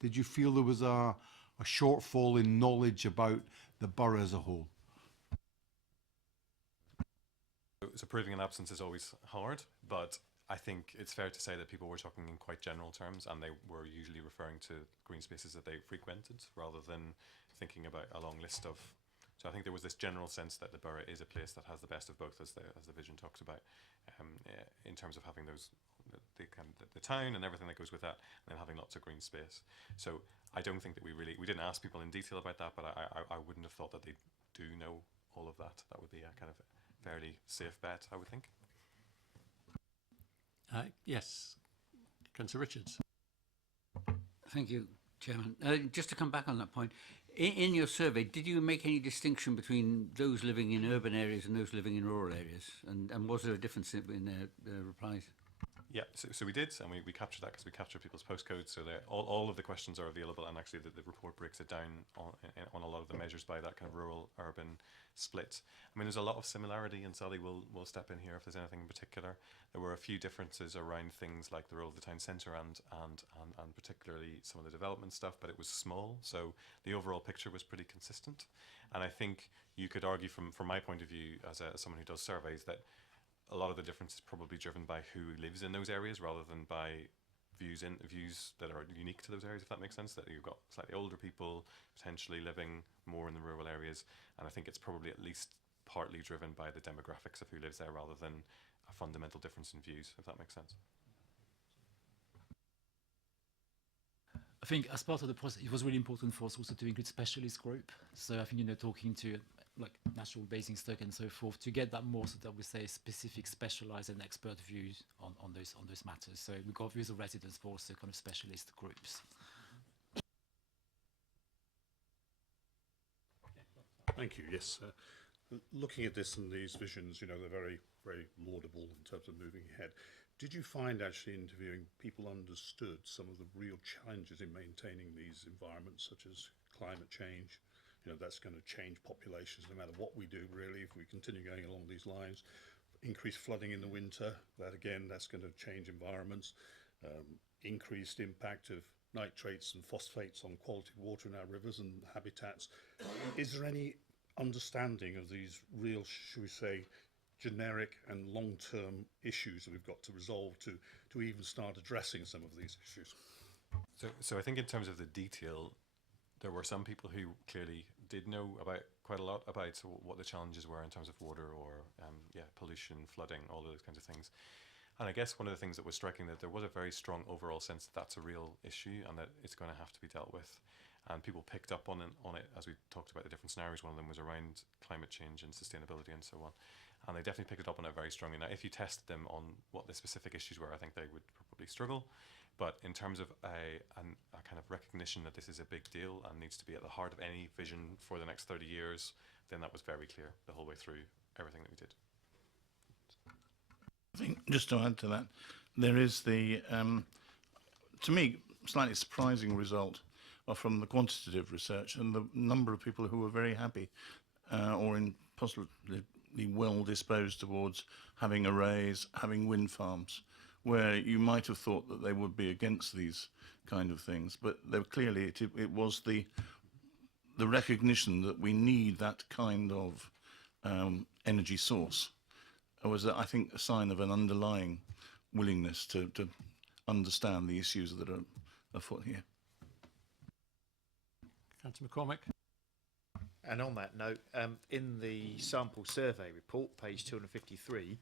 did you feel there was a shortfall in knowledge about the borough as a whole? So proving an absence is always hard, but I think it's fair to say that people were talking in quite general terms, and they were usually referring to green spaces that they frequented rather than thinking about a long list of. So I think there was this general sense that the borough is a place that has the best of both, as the vision talks about, in terms of having the town and everything that goes with that, and then having lots of green space. So I don't think that we didn't ask people in detail about that, but I wouldn't have thought that they do know all of that. That would be a kind of fairly safe bet, I would think. Yes, Councillor Richards. Thank you, Chairman. Just to come back on that point, in your survey, did you make any distinction between those living in urban areas and those living in rural areas? And was there a difference in their replies? Yeah, so we did, and we captured that because we captured people's postcodes, so all of the questions are available, and actually the report breaks it down on a lot of the measures by that kind of rural-urban split. I mean, there's a lot of similarity, and Sally will step in here if there's anything in particular. There were a few differences around things like the role of the town centre and particularly some of the development stuff, but it was small, so the overall picture was pretty consistent. And I think you could argue from my point of view as someone who does surveys that a lot of the difference is probably driven by who lives in those areas rather than by views that are unique to those areas, if that makes sense, that you've got slightly older people potentially living more in the rural areas, and I think it's probably at least partly driven by the demographics of who lives there rather than a fundamental difference in views, if that makes sense. I think as part of the process, it was really important for us also to include specialist group. So I think, talking to like National Basingstoke and so forth to get that more, so that we say specific, specialised and expert views on those matters. So we got views of residents, but also kind of specialist groups. Thank you. Yes, looking at this and these visions, they're very, very laudable in terms of moving ahead. Did you find actually interviewing people understood some of the real challenges in maintaining these environments, such as climate change? That's going to change populations no matter what we do, really, if we continue going along these lines. Increased flooding in the winter, that's going to change environments. Increased impact of nitrates and phosphates on quality of water in our rivers and habitats. Is there any understanding of these real, should we say, generic and long-term issues that we've got to resolve to even start addressing some of these issues? So I think in terms of the detail, there were some people who clearly did know about quite a lot about what the challenges were in terms of water or pollution, flooding, all of those kinds of things. And I guess one of the things that was striking, that there was a very strong overall sense that that's a real issue and that it's going to have to be dealt with. And people picked up on it as we talked about the different scenarios. One of them was around climate change and sustainability and so on. And they definitely picked it up on it very strongly. Now, if you tested them on what the specific issues were, I think they would probably struggle. But in terms of a kind of recognition that this is a big deal and needs to be at the heart of any vision for the next 30 years, then that was very clear the whole way through everything that we did. I think, just to add to that, there is the, to me, slightly surprising result from the quantitative research and the number of people who were very happy or in positively well disposed towards having arrays, having wind farms, where you might have thought that they would be against these kind of things, but clearly it was the recognition that we need that kind of energy source. It was, I think, a sign of an underlying willingness to understand the issues that are afoot here. Councillor McCormick. And on that note, in the sample survey report, page 253,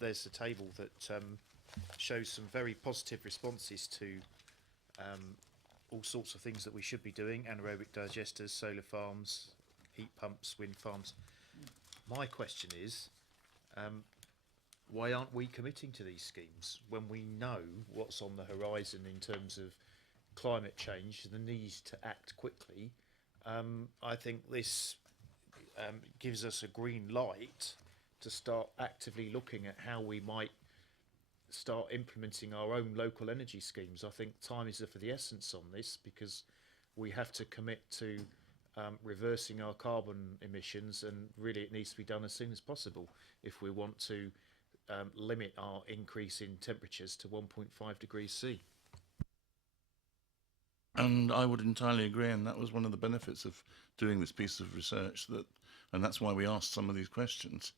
there's a table that shows some very positive responses to all sorts of things that we should be doing: anaerobic digesters, solar farms, heat pumps, wind farms. My question is, why aren't we committing to these schemes when we know what's on the horizon in terms of climate change, the need to act quickly? I think this gives us a green light to start actively looking at how we might start implementing our own local energy schemes. I think time is of the essence on this, because we have to commit to reversing our carbon emissions, and really it needs to be done as soon as possible if we want to limit our increase in temperatures to 1.5 degrees C. And I would entirely agree, and that was one of the benefits of doing this piece of research, and that's why we asked some of these questions,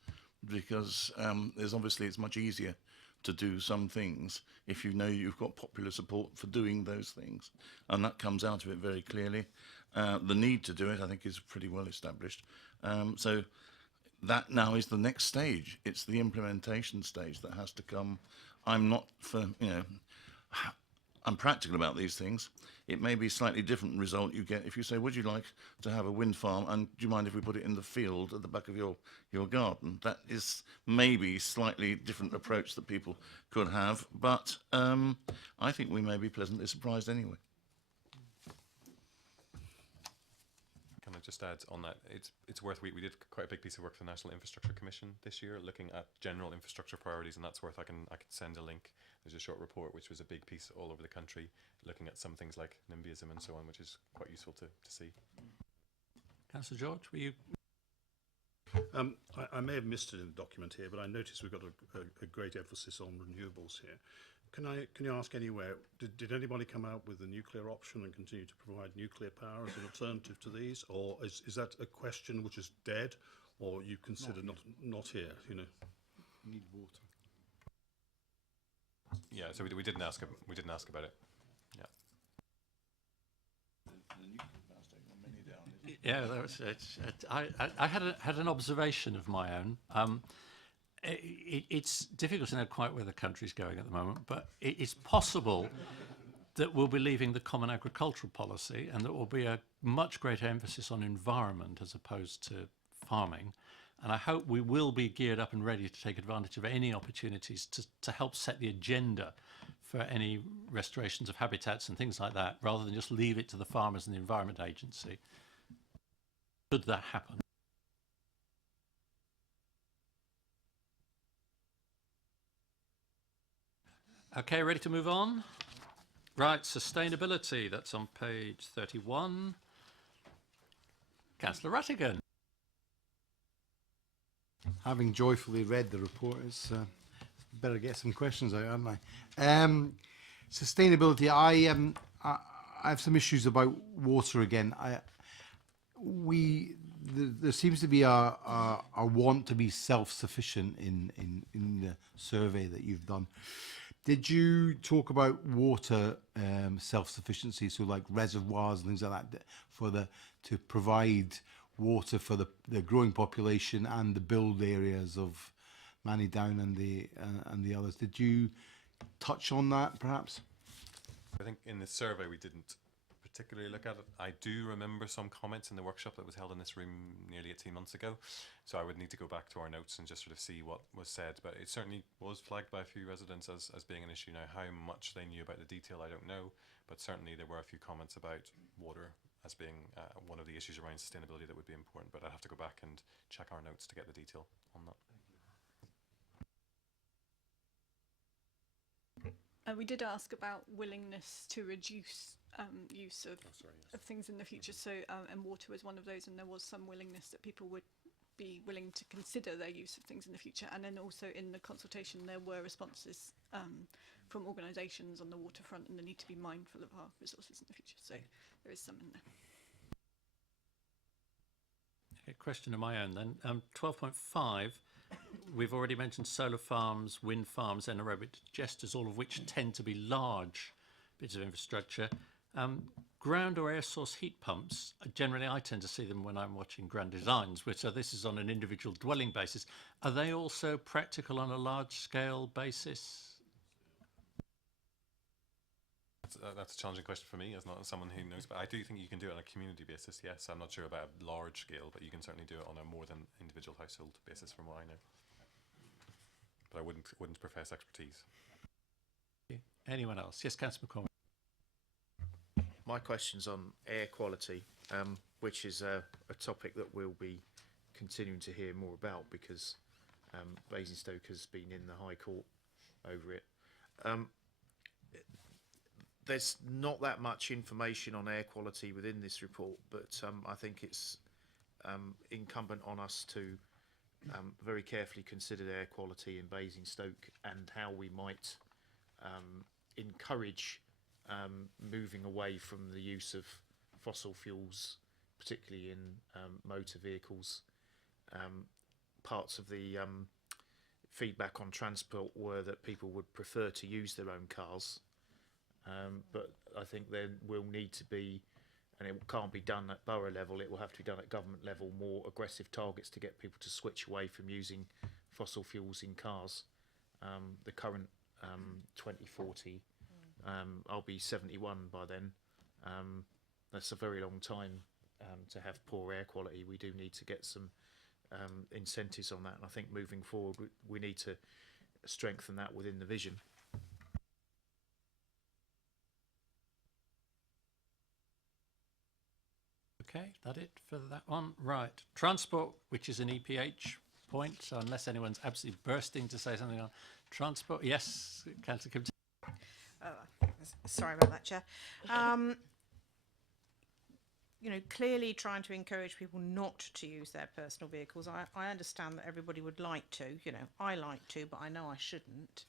because it's much easier to do some things if you know you've got popular support for doing those things, and that comes out of it very clearly. The need to do it, I think, is pretty well established. So that now is the next stage. It's the implementation stage that has to come. I'm practical about these things. It may be a slightly different result you get if you say, would you like to have a wind farm, and do you mind if we put it in the field at the back of your garden? That is maybe a slightly different approach that people could have, but I think we may be pleasantly surprised anyway. Can I just add on that? It's worth. We did quite a big piece of work for the National Infrastructure Commission this year, looking at general infrastructure priorities, and that's worth. I can send a link. There's a short report which was a big piece all over the country, looking at some things like NIMBYism and so on, which is quite useful to see. Councillor George, were you? I may have missed it in the document here, but I noticed we've got a great emphasis on renewables here. Can you ask anywhere, did anybody come out with the nuclear option and continue to provide nuclear power as an alternative to these, or is that a question which is dead, or you consider not here? You know, Need water. Yeah, so we didn't ask about it. Yeah. Yeah, that was, I had an observation of my own. It's difficult to know quite where the country's going at the moment, but it's possible that we'll be leaving the common agricultural policy, and there will be a much greater emphasis on environment as opposed to farming. And I hope we will be geared up and ready to take advantage of any opportunities to help set the agenda for any restorations of habitats and things like that, rather than just leave it to the farmers and the Environment Agency. Should that happen? Okay, ready to move on? Right, sustainability, that's on page 31. Councillor Rattigan. Having joyfully read the report, it's better get some questions out, haven't I? Sustainability, I have some issues about water again. There seems to be a want to be self-sufficient in the survey that you've done. Did you talk about water self-sufficiency, so like reservoirs and things like that, to provide water for the growing population and the build areas of Down and the others? Did you touch on that, perhaps? I think in the survey we didn't particularly look at it. I do remember some comments in the workshop that was held in this room nearly 18 months ago, so I would need to go back to our notes and just sort of see what was said, but it certainly was flagged by a few residents as being an issue. Now, how much they knew about the detail, I don't know, but certainly there were a few comments about water as being one of the issues around sustainability that would be important, but I'd have to go back and check our notes to get the detail on that. We did ask about willingness to reduce use of things in the future, so and water was one of those, and there was some willingness that people would be willing to consider their use of things in the future. And then also in the consultation there were responses from organisations on the waterfront and the need to be mindful of our resources in the future, so there is some in there. Okay, question of my own then. 12.5, we've already mentioned solar farms, wind farms, anaerobic digesters, all of which tend to be large bits of infrastructure. Ground or air source heat pumps, generally I tend to see them when I'm watching grand designs, which this is on an individual dwelling basis. Are they also practical on a large scale basis? that's a challenging question for me as not someone who knows, but I do think you can do it on a community basis. Yes, I'm not sure about a large scale, but you can certainly do it on a more than individual household basis, from what I know. But I wouldn't profess expertise. Anyone else? Yes, Councillor McCormick. My question's on air quality, which is a topic that we'll be continuing to hear more about because Basingstoke has been in the High Court over it. There's not that much information on air quality within this report, but I think it's incumbent on us to very carefully consider air quality in Basingstoke and how we might encourage moving away from the use of fossil fuels, particularly in motor vehicles. Parts of the feedback on transport were that people would prefer to use their own cars, but I think there will need to be, and it can't be done at borough level, it will have to be done at government level, more aggressive targets to get people to switch away from using fossil fuels in cars. The current 2040, I'll be 71 by then. That's a very long time to have poor air quality. We do need to get some incentives on that, and I think moving forward we need to strengthen that within the vision. Okay, that it for that one. Right, transport, which is an EPH point, so unless anyone's absolutely bursting to say something on transport. Yes, Councillor Kim. Sorry about that, Chair. You know, clearly trying to encourage people not to use their personal vehicles. I understand that everybody would like to, you know, I like to, but I know I shouldn't.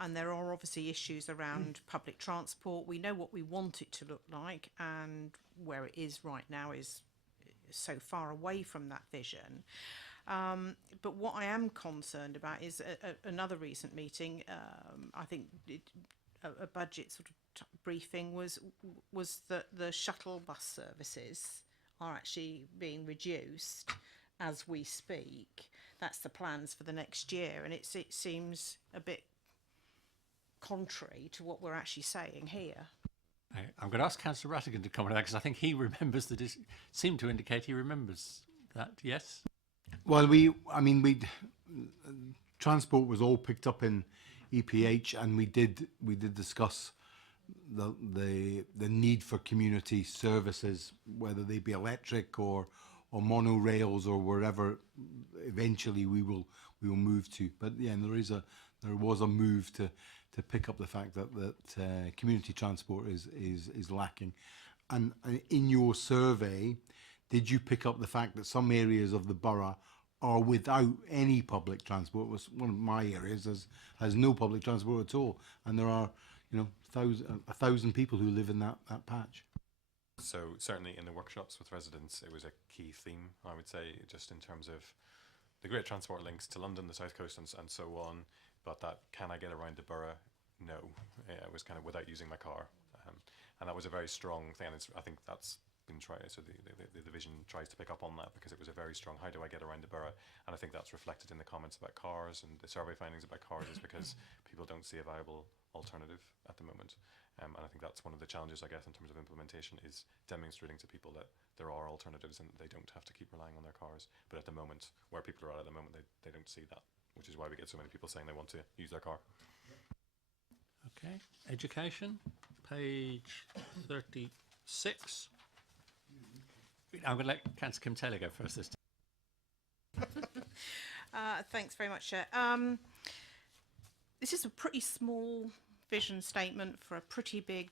And there are obviously issues around public transport. We know what we want it to look like, and where it is right now is so far away from that vision. But what I am concerned about is another recent meeting. I think a budget sort of briefing was that the shuttle bus services are actually being reduced as we speak. That's the plans for the next year, and it seems a bit contrary to what we're actually saying here. I'm going to ask Councillor Rattigan to comment on that because I think he remembers that. It seemed to indicate he remembers that. Yes. Well, transport was all picked up in EPH, and we did discuss the need for community services, whether they be electric or monorails or wherever eventually we will move to. But yeah, there was a move to pick up the fact that community transport is lacking. And in your survey, did you pick up the fact that some areas of the borough are without any public transport? Was one of my areas has no public transport at all, and there are 1,000 people who live in that patch. So certainly in the workshops with residents, it was a key theme, I would say, just in terms of the great transport links to London, the South Coast, and so on. But that, can I get around the borough? No, it was kind of without using my car, and that was a very strong thing. And I think that's been tried. So the vision tries to pick up on that because it was a very strong. How do I get around the borough? And I think that's reflected in the comments about cars and the survey findings about cars is because people don't see a viable alternative at the moment. And I think that's one of the challenges, I guess, in terms of implementation is demonstrating to people that there are alternatives and they don't have to keep relying on their cars. But at the moment, where people are at the moment, they don't see that, which is why we get so many people saying they want to use their car. Okay, education, page 36. I'm going to let Councillor Kim Taylor go first this time. Thanks very much, Chair. This is a pretty small vision statement for a pretty big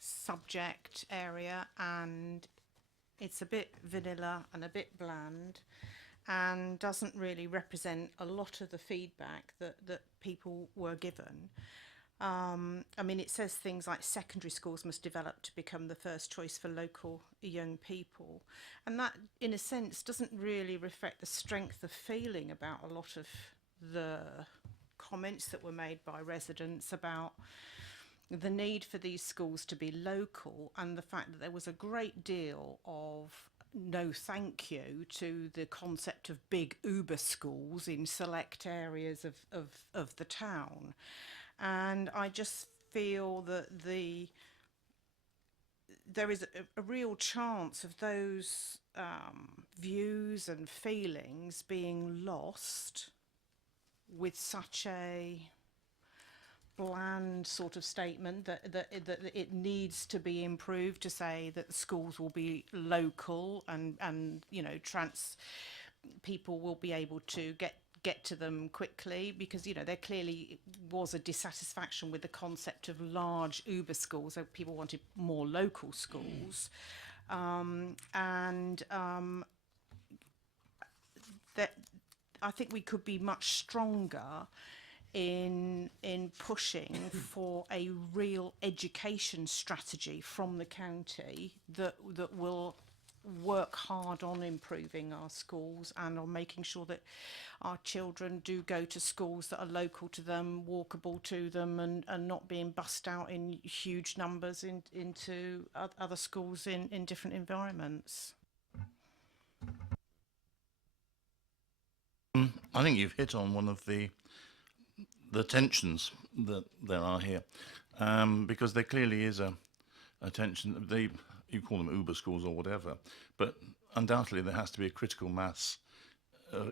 subject area, and it's a bit vanilla and a bit bland and doesn't really represent a lot of the feedback that people were given. I mean, it says things like secondary schools must develop to become the first choice for local young people. And that, in a sense, doesn't really reflect the strength of feeling about a lot of the comments that were made by residents about the need for these schools to be local, and the fact that there was a great deal of no thank you to the concept of big Uber schools in select areas of the town. And I just feel that there is a real chance of those views and feelings being lost with such a bland sort of statement that it needs to be improved, to say that the schools will be local and you know, people will be able to get to them quickly, because you know there clearly was a dissatisfaction with the concept of large Uber schools, so people wanted more local schools, that I think we could be much stronger in pushing for a real education strategy from the county that will work hard on improving our schools and on making sure that our children do go to schools that are local to them, walkable to them, and not being bussed out in huge numbers into other schools in different environments. I think you've hit on one of the tensions that there are here, because there clearly is a tension. You call them Uber schools or whatever, but undoubtedly there has to be a critical mass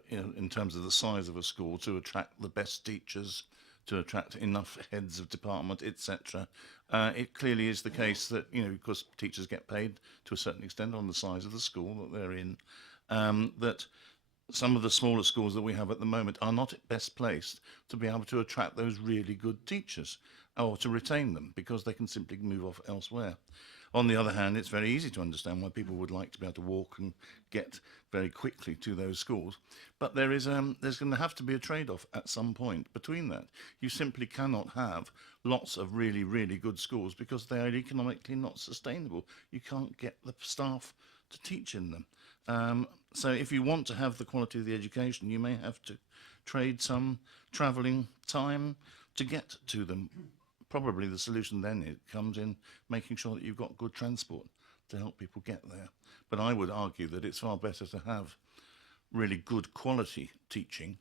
in terms of the size of a school to attract the best teachers, to attract enough heads of department, etc. It clearly is the case that, you know, because teachers get paid to a certain extent on the size of the school that they're in, that some of the smaller schools that we have at the moment are not best placed to be able to attract those really good teachers or to retain them, because they can simply move off elsewhere. On the other hand, it's very easy to understand why people would like to be able to walk and get very quickly to those schools. But there's going to have to be a trade-off at some point between that. You simply cannot have lots of really, really good schools because they are economically not sustainable. You can't get the staff to teach in them. So if you want to have the quality of the education, you may have to trade some travelling time to get to them. Probably the solution then comes in making sure that you've got good transport to help people get there. But I would argue that it's far better to have really good quality teaching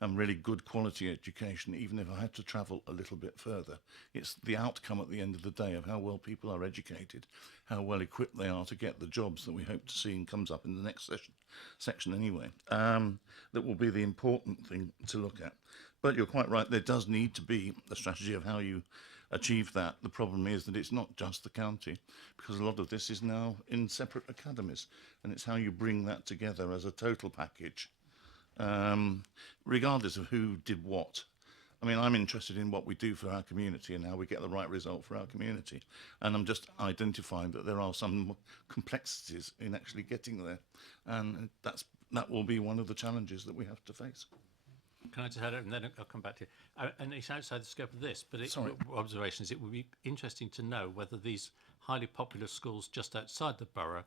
and really good quality education, even if I had to travel a little bit further. It's the outcome at the end of the day of how well people are educated, how well equipped they are to get the jobs that we hope to see, and comes up in the next section anyway, that will be the important thing to look at. But you're quite right, there does need to be a strategy of how you achieve that. The problem is that it's not just the county, because a lot of this is now in separate academies, and it's how you bring that together as a total package, regardless of who did what. I mean, I'm interested in what we do for our community and how we get the right result for our community. And I'm just identifying that there are some complexities in actually getting there. And that will be one of the challenges that we have to face. Can I just add it, and then I'll come back to it. And it's outside the scope of this, but observation is it would be interesting to know whether these highly popular schools just outside the borough,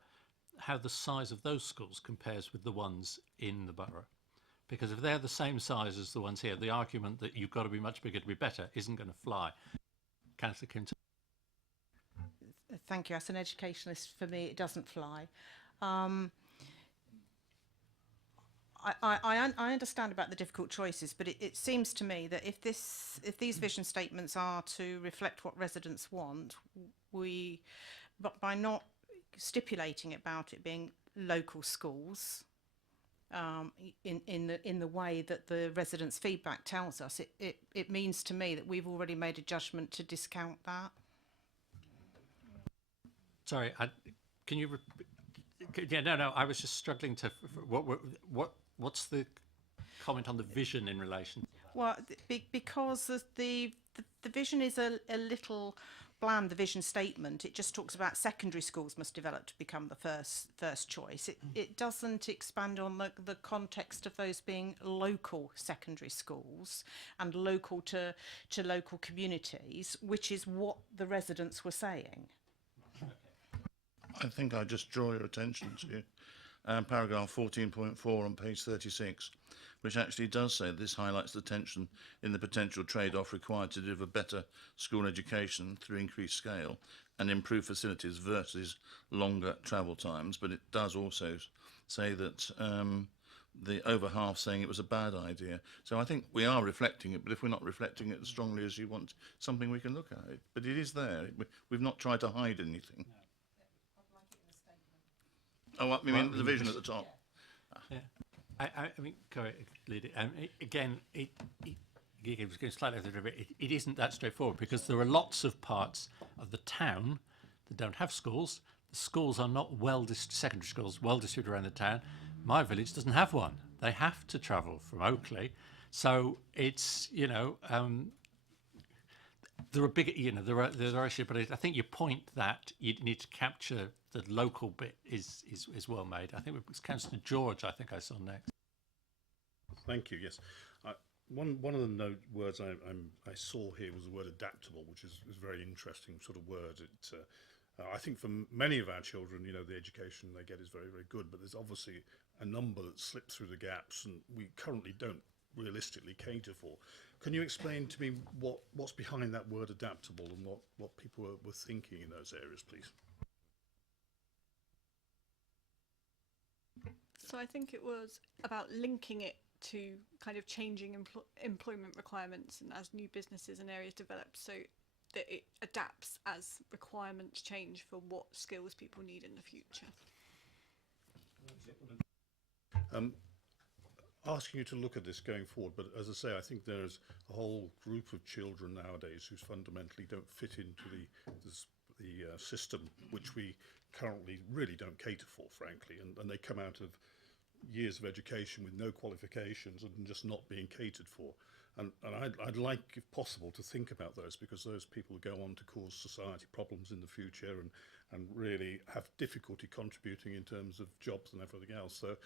how the size of those schools compares with the ones in the borough. Because if they're the same size as the ones here, the argument that you've got to be much bigger to be better isn't going to fly. Councillor Kinton. Thank you. As an educationalist, for me, it doesn't fly. I understand about the difficult choices, but it seems to me that if these vision statements are to reflect what residents want, but by not stipulating about it being local schools, in the way that the residents' feedback tells us, it means to me that we've already made a judgment to discount that. Sorry, can you? Yeah, no. I was just struggling to. What's the comment on the vision in relation? Well, because the vision is a little bland, the vision statement. It just talks about secondary schools must develop to become the first choice. It doesn't expand on the context of those being local secondary schools and local to local communities, which is what the residents were saying. I think I just draw your attention to paragraph 14.4 on page 36, which actually does say this highlights the tension in the potential trade-off required to deliver better school education through increased scale and improved facilities versus longer travel times. But it does also say that the over half saying it was a bad idea. So I think we are reflecting it, but if we're not reflecting it as strongly as you want, something we can look at it. But it is there. We've not tried to hide anything. Oh, I mean the vision at the top. Yeah. I mean, again, it was going slightly over the bit. It isn't that straightforward because there are lots of parts of the town that don't have schools. The schools are not secondary schools well distributed around the town. My village doesn't have one. They have to travel from Oakley, so it's there are big there are issues. But I think your point that you need to capture the local bit is well made. I think it was Councillor George. I think I saw next. Thank you. Yes, one of the words I saw here was the word adaptable, which is a very interesting sort of word. I think for many of our children, the education they get is very, very good, but there's obviously a number that slip through the gaps and we currently don't realistically cater for. Can you explain to me what's behind that word adaptable and what people were thinking in those areas, please? So I think it was about linking it to kind of changing employment requirements and as new businesses and areas develop, so that it adapts as requirements change for what skills people need in the future. Asking you to look at this going forward, but as I say, I think there's a whole group of children nowadays who fundamentally don't fit into the system which we currently really don't cater for, frankly, and they come out of years of education with no qualifications and just not being catered for. And I'd like, if possible, to think about those, because those people go on to cause society problems in the future and really have difficulty contributing in terms of jobs and everything else. So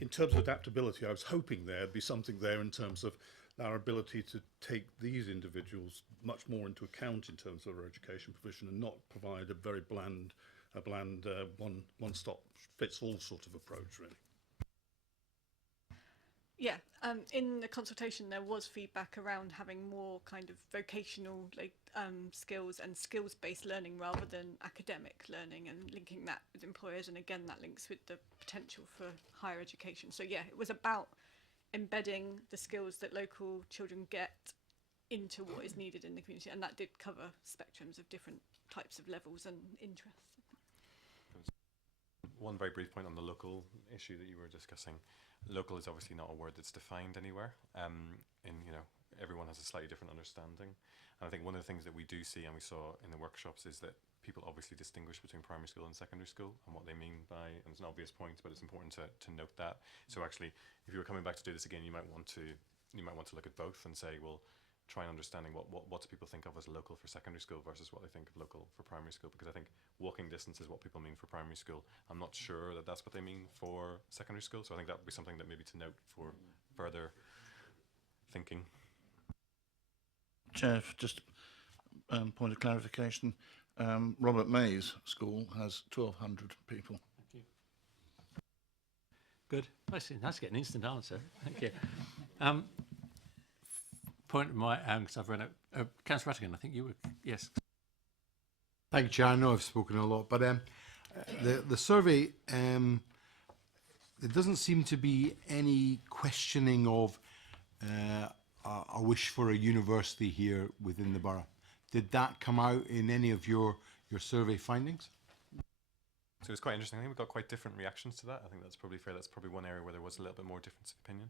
in terms of adaptability, I was hoping there'd be something there in terms of our ability to take these individuals much more into account in terms of our education provision and not provide a very bland one-stop-fits-all sort of approach, really. Yeah, in the consultation there was feedback around having more kind of vocational skills and skills-based learning rather than academic learning, and linking that with employers, and again that links with the potential for higher education. So yeah, it was about embedding the skills that local children get into what is needed in the community, and that did cover spectrums of different types of levels and interests. One very brief point on the local issue that you were discussing. Local is obviously not a word that's defined anywhere. Everyone has a slightly different understanding. And I think one of the things that we do see, and we saw in the workshops, is that people obviously distinguish between primary school and secondary school and what they mean by, and it's an obvious point, but it's important to note that. So actually, if you were coming back to do this again, you might want to look at both and say, well, try and understanding what do people think of as local for secondary school versus what they think of local for primary school, because I think walking distance is what people mean for primary school. I'm not sure that that's what they mean for secondary school, so I think that would be something that maybe to note for further thinking. Chair, just point of clarification. Robert May's school has 1,200 people. Thank you. Good. Nice to get an instant answer. Thank you. Point of my, because I've run out. Councillor Rattigan, I think you were, yes. Thank you, Chair. I know I've spoken a lot, but the survey, there doesn't seem to be any questioning of a wish for a university here within the borough. Did that come out in any of your survey findings? So it was quite interesting. I think we got quite different reactions to that. I think that's probably fair. That's probably one area where there was a little bit more difference of opinion.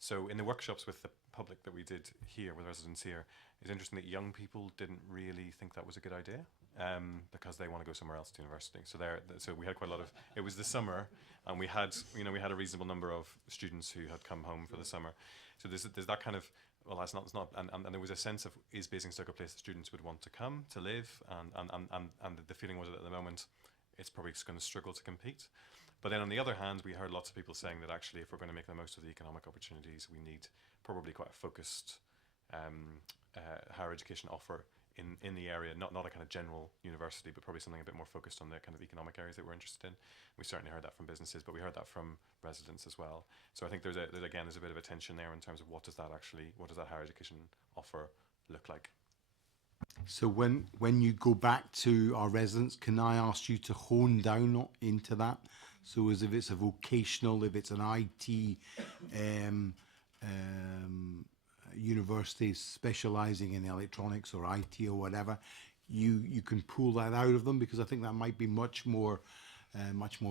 So in the workshops with the public that we did here, with residents here, it's interesting that young people didn't really think that was a good idea because they want to go somewhere else to university. So we had quite a lot of, it was the summer, and we had a reasonable number of students who had come home for the summer. So there's that kind of, well, it's not, and there was a sense of, is Basingstoke a place that students would want to come to live? And the feeling was that at the moment, it's probably going to struggle to compete. But then on the other hand, we heard lots of people saying that actually if we're going to make the most of the economic opportunities, we need probably quite a focused higher education offer in the area, not a kind of general university, but probably something a bit more focused on the kind of economic areas that we're interested in. We certainly heard that from businesses, but we heard that from residents as well. So I think there's a bit of a tension there in terms of what does that higher education offer look like? So when you go back to our residents, can I ask you to hone down into that So as if it's a vocational, if it's an IT university specialising in electronics or IT or whatever, you can pull that out of them, because I think that might be much more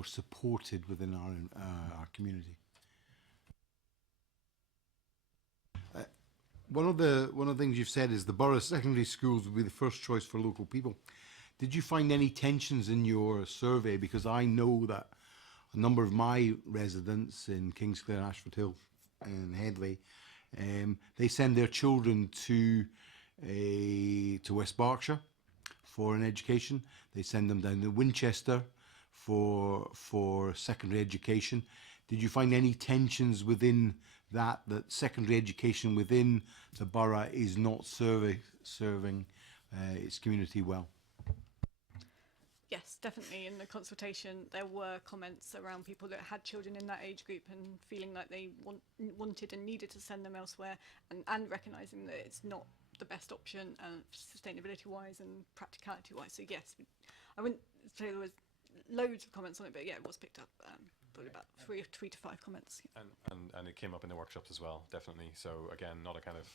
supported within our community. One of the things you've said is the borough secondary schools will be the first choice for local people. Did you find any tensions in your survey? Because I know that a number of my residents in Kingsclere, Ashford Hill and Headley, they send their children to West Berkshire for an education. They send them down to Winchester for secondary education. Did you find any tensions within that secondary education within the borough is not serving its community well? Yes, definitely. In the consultation, there were comments around people that had children in that age group and feeling like they wanted and needed to send them elsewhere, and recognising that it's not the best option sustainability-wise and practicality-wise. So yes, I wouldn't say there was loads of comments on it, but yeah, it was picked up. Probably about three to five comments. Yeah. And it came up in the workshops as well, definitely. So again, not a kind of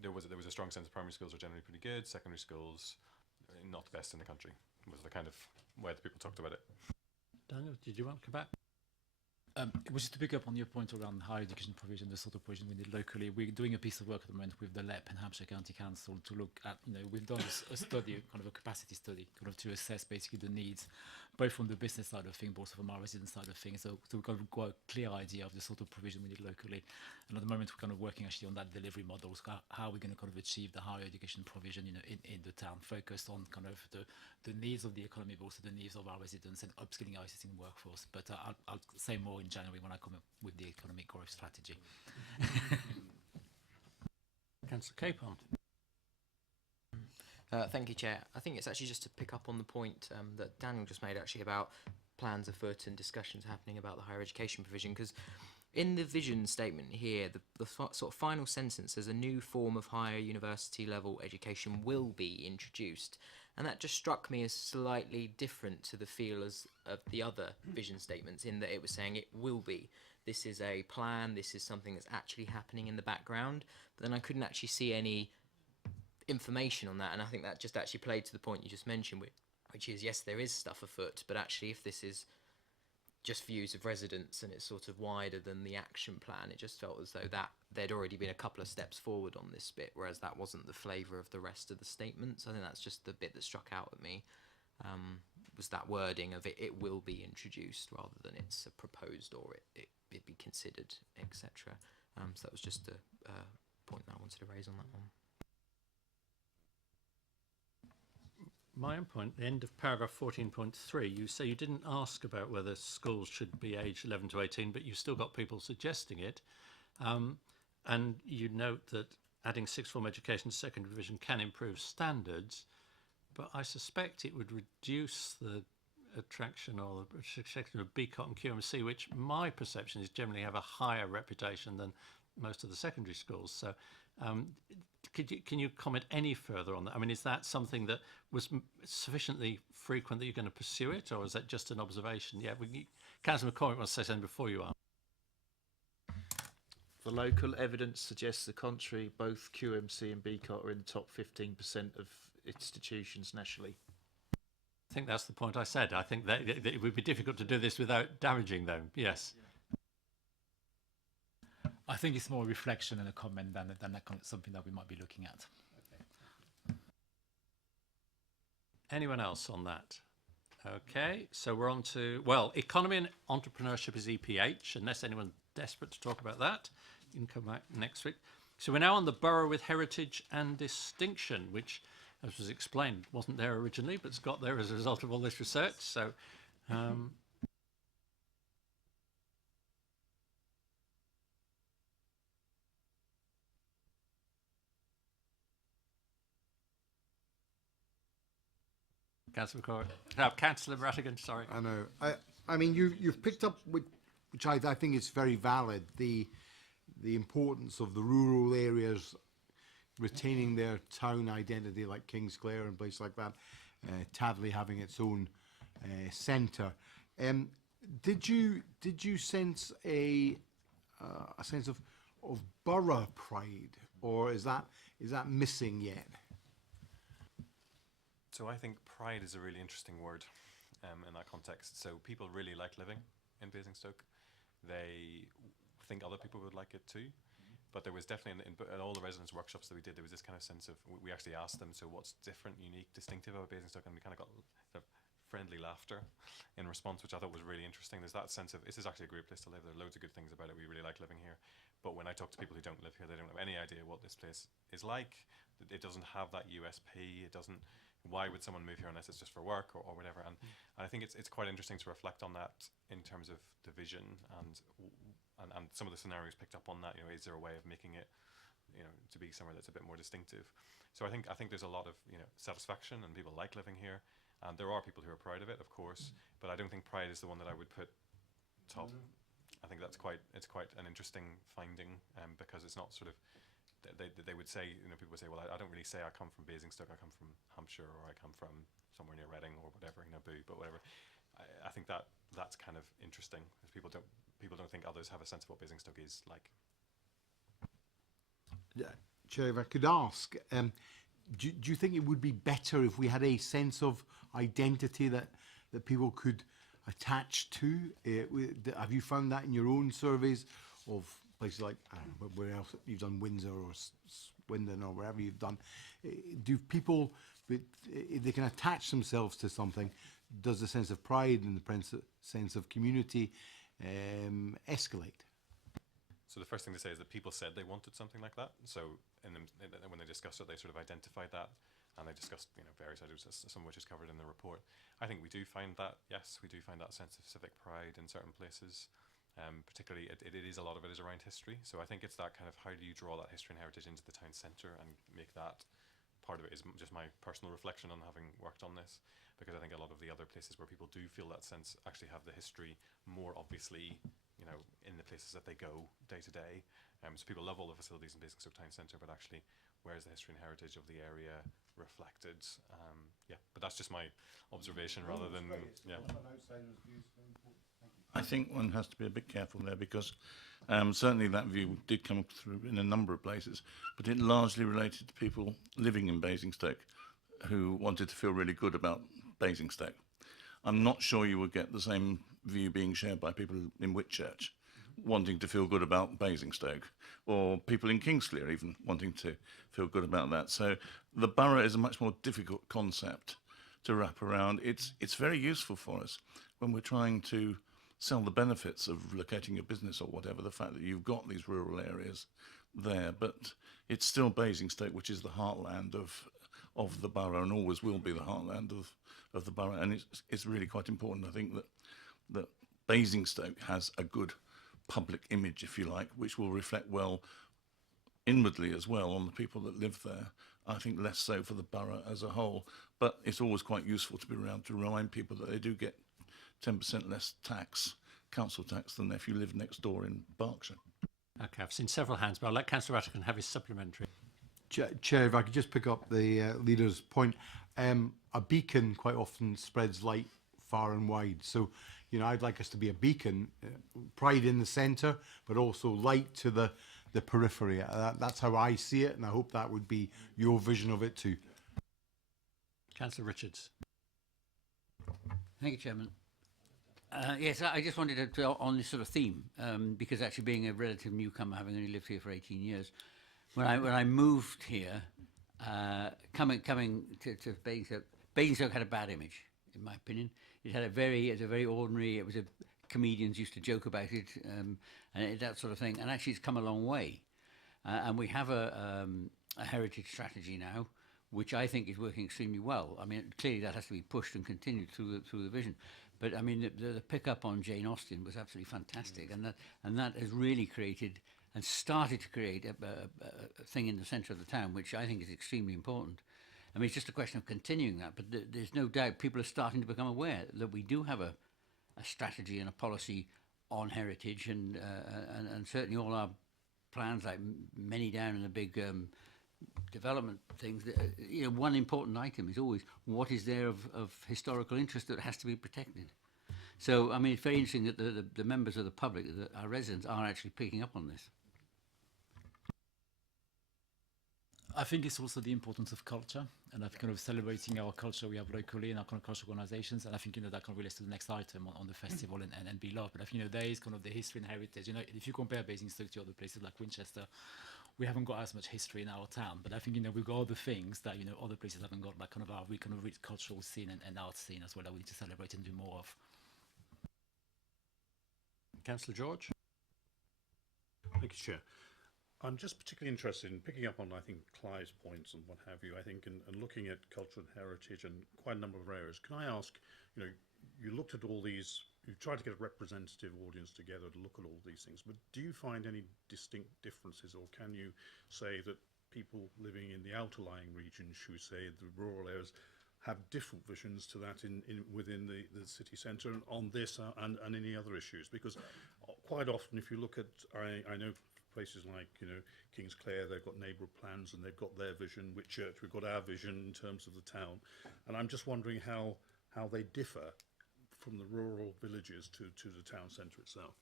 there was a strong sense primary schools are generally pretty good, secondary schools not the best in the country, was the kind of way that people talked about it. Daniel, did you want to come back? It was just to pick up on your point around higher education provision, the sort of provision we did locally. We're doing a piece of work at the moment with the LEP and Hampshire County Council to look at, we've done a study, kind of a capacity study, kind of to assess basically the needs, both from the business side of things, but also from our resident side of things. So we've got a clear idea of the sort of provision we need locally. And at the moment, we're kind of working actually on that delivery model, so how we're going to kind of achieve the higher education provision, in the town, focused on kind of the needs of the economy, but also the needs of our residents and upskilling our existing workforce. But I'll say more in January when I come up with the economic growth strategy. Councillor Capon. Thank you, Chair. I think it's actually just to pick up on the point that Daniel just made actually about plans afoot and discussions happening about the higher education provision, because in the vision statement here, the sort of final sentence says a new form of higher university level education will be introduced. And that just struck me as slightly different to the feel of the other vision statements, in that it was saying it will be. This is a plan, this is something that's actually happening in the background. But then I couldn't actually see any information on that, and I think that just actually played to the point you just mentioned, which is, yes, there is stuff afoot, but actually if this is just views of residents and it's sort of wider than the action plan, it just felt as though that there'd already been a couple of steps forward on this bit, whereas that wasn't the flavour of the rest of the statements. I think that's just the bit that struck out at me, was that wording of it will be introduced rather than it's proposed or it be considered, etc. So that was just a point that I wanted to raise on that one. My own point, the end of paragraph 14.3, you say you didn't ask about whether schools should be aged 11 to 18, but you've still got people suggesting it. And you note that adding sixth form education to secondary division can improve standards, but I suspect it would reduce the attraction or the attraction of BCOT and QMC, which my perception is generally have a higher reputation than most of the secondary schools. So can you comment any further on that? I mean, is that something that was sufficiently frequent that you're going to pursue it, or is that just an observation? Yeah, Councillor McCormick wants to say something before you are. The local evidence suggests the contrary. Both QMC and BCOT are in the top 15% of institutions nationally. I think that's the point I said. I think that it would be difficult to do this without damaging them. Yes. I think it's more a reflection and a comment than something that we might be looking at. Okay. Anyone else on that? Okay, so we're on to, well, economy and entrepreneurship is EPH, unless anyone's desperate to talk about that. You can come back next week. So we're now on the borough with heritage and distinction, which, as was explained, wasn't there originally, but it's got there as a result of all this research. So, Councillor Rattigan, sorry. I know. I mean, you've picked up, which I think is very valid, the importance of the rural areas retaining their town identity, like Kingsclere and places like that, Tadley having its own centre. Did you sense a sense of borough pride, or is that missing yet? So I think pride is a really interesting word in that context. So people really like living in Basingstoke. They think other people would like it too. But there was definitely, in all the residents' workshops that we did, there was this kind of sense of, we actually asked them, so what's different, unique, distinctive about Basingstoke? And we kind of got sort of friendly laughter in response, which I thought was really interesting. There's that sense of, this is actually a great place to live. There are loads of good things about it. We really like living here. But when I talk to people who don't live here, they don't have any idea what this place is like. It doesn't have that USP. It doesn't, why would someone move here unless it's just for work or whatever? And I think it's quite interesting to reflect on that in terms of the vision and some of the scenarios picked up on that. You know, is there a way of making it, you know, to be somewhere that's a bit more distinctive? So I think there's a lot of, you know, satisfaction, and people like living here, and there are people who are proud of it, of course. But I don't think pride is the one that I would put top. I think it's quite an interesting finding, because it's not sort of, they would say, you know, people would say, well, I don't really say I come from Basingstoke, I come from Hampshire, or I come from somewhere near Reading or whatever, you know, Boo, but whatever. I think that's kind of interesting, because people don't think others have a sense of what Basingstoke is like. Chair, if I could ask, do you think it would be better if we had a sense of identity that people could attach to? Have you found that in your own surveys of places like, I don't know, where else you've done, Windsor or Swindon or wherever you've done? Do people, if they can attach themselves to something, does the sense of pride and the sense of community escalate? So the first thing to say is that people said they wanted something like that. So when they discussed it, they sort of identified that, and they discussed, you know, various ideas, some of which is covered in the report. I think we do find that, yes, we do find that sense of civic pride in certain places. Particularly, it is, a lot of it is around history. So I think it's that kind of, how do you draw that history and heritage into the town centre and make that part of it, is just my personal reflection on having worked on this. Because I think a lot of the other places where people do feel that sense actually have the history more obviously, you know, in the places that they go day to day. So people love all the facilities in Basingstoke Town Centre, but actually, where's the history and heritage of the area reflected? Yeah, but that's just my observation rather than, yeah. I think one has to be a bit careful there, because certainly that view did come through in a number of places, but it largely related to people living in Basingstoke who wanted to feel really good about Basingstoke. I'm not sure you would get the same view being shared by people in Whitchurch wanting to feel good about Basingstoke, or people in Kingsclear even wanting to feel good about that. So the borough is a much more difficult concept to wrap around. It's very useful for us when we're trying to sell the benefits of locating a business or whatever, the fact that you've got these rural areas there, but it's still Basingstoke, which is the heartland of the borough, and always will be the heartland of the borough. And it's really quite important, I think, that Basingstoke has a good public image, if you like, which will reflect well inwardly as well on the people that live there. I think less so for the borough as a whole, but it's always quite useful to be around to remind people that they do get 10% less tax, council tax, than if you live next door in Berkshire. Okay, I've seen several hands, but I'll let Councillor Rattigan have his supplementary. Chair, if I could just pick up the leader's point, a beacon quite often spreads light far and wide. So, you know, I'd like us to be a beacon, pride in the centre, but also light to the periphery. That's how I see it, and I hope that would be your vision of it too. Councillor Richards. Thank you, Chairman. Yes, I just wanted to on this sort of theme, because actually being a relative newcomer, having only lived here for 18 years, when I moved here, coming to Basingstoke had a bad image, in my opinion. It was a very ordinary. It was comedians used to joke about it, and that sort of thing. And actually, it's come a long way, and we have a heritage strategy now, which I think is working extremely well. I mean, clearly that has to be pushed and continued through the vision. But I mean, the pickup on Jane Austen was absolutely fantastic, and that has really created and started to create a thing in the centre of the town, which I think is extremely important. I mean, it's just a question of continuing that, but there's no doubt people are starting to become aware that we do have a strategy and a policy on heritage, and certainly all our plans, like many down in the big development things, you know, one important item is always what is there of historical interest that has to be protected. So, I mean, it's very interesting that the members of the public, our residents, are actually picking up on this. I think it's also the importance of culture, and I think kind of celebrating our culture we have locally in our kind of cultural organisations, and I think, you know, that kind of relates to the next item on the festival and be loved. But I think, you know, there is kind of the history and heritage. You know, if you compare Basingstoke to other places like Winchester, we haven't got as much history in our town, but I think, you know, we've got other things that, you know, other places haven't got, like kind of our kind of rich cultural scene and art scene as well that we need to celebrate and do more of. Councillor George. Thank you, Chair. I'm just particularly interested in picking up on, I think, Clive's points and what have you, I think, and looking at culture and heritage and quite a number of areas. Can I ask, you know, you looked at all these, you tried to get a representative audience together to look at all these things, but do you find any distinct differences, or can you say that people living in the outlying regions, should we say, the rural areas, have different visions to that within the city centre and on this and any other issues? Because quite often, if you look at, I know places like, you know, Kingsclere, they've got neighbourhood plans and they've got their vision. Whitchurch, we've got our vision in terms of the town, and I'm just wondering how they differ from the rural villages to the town centre itself.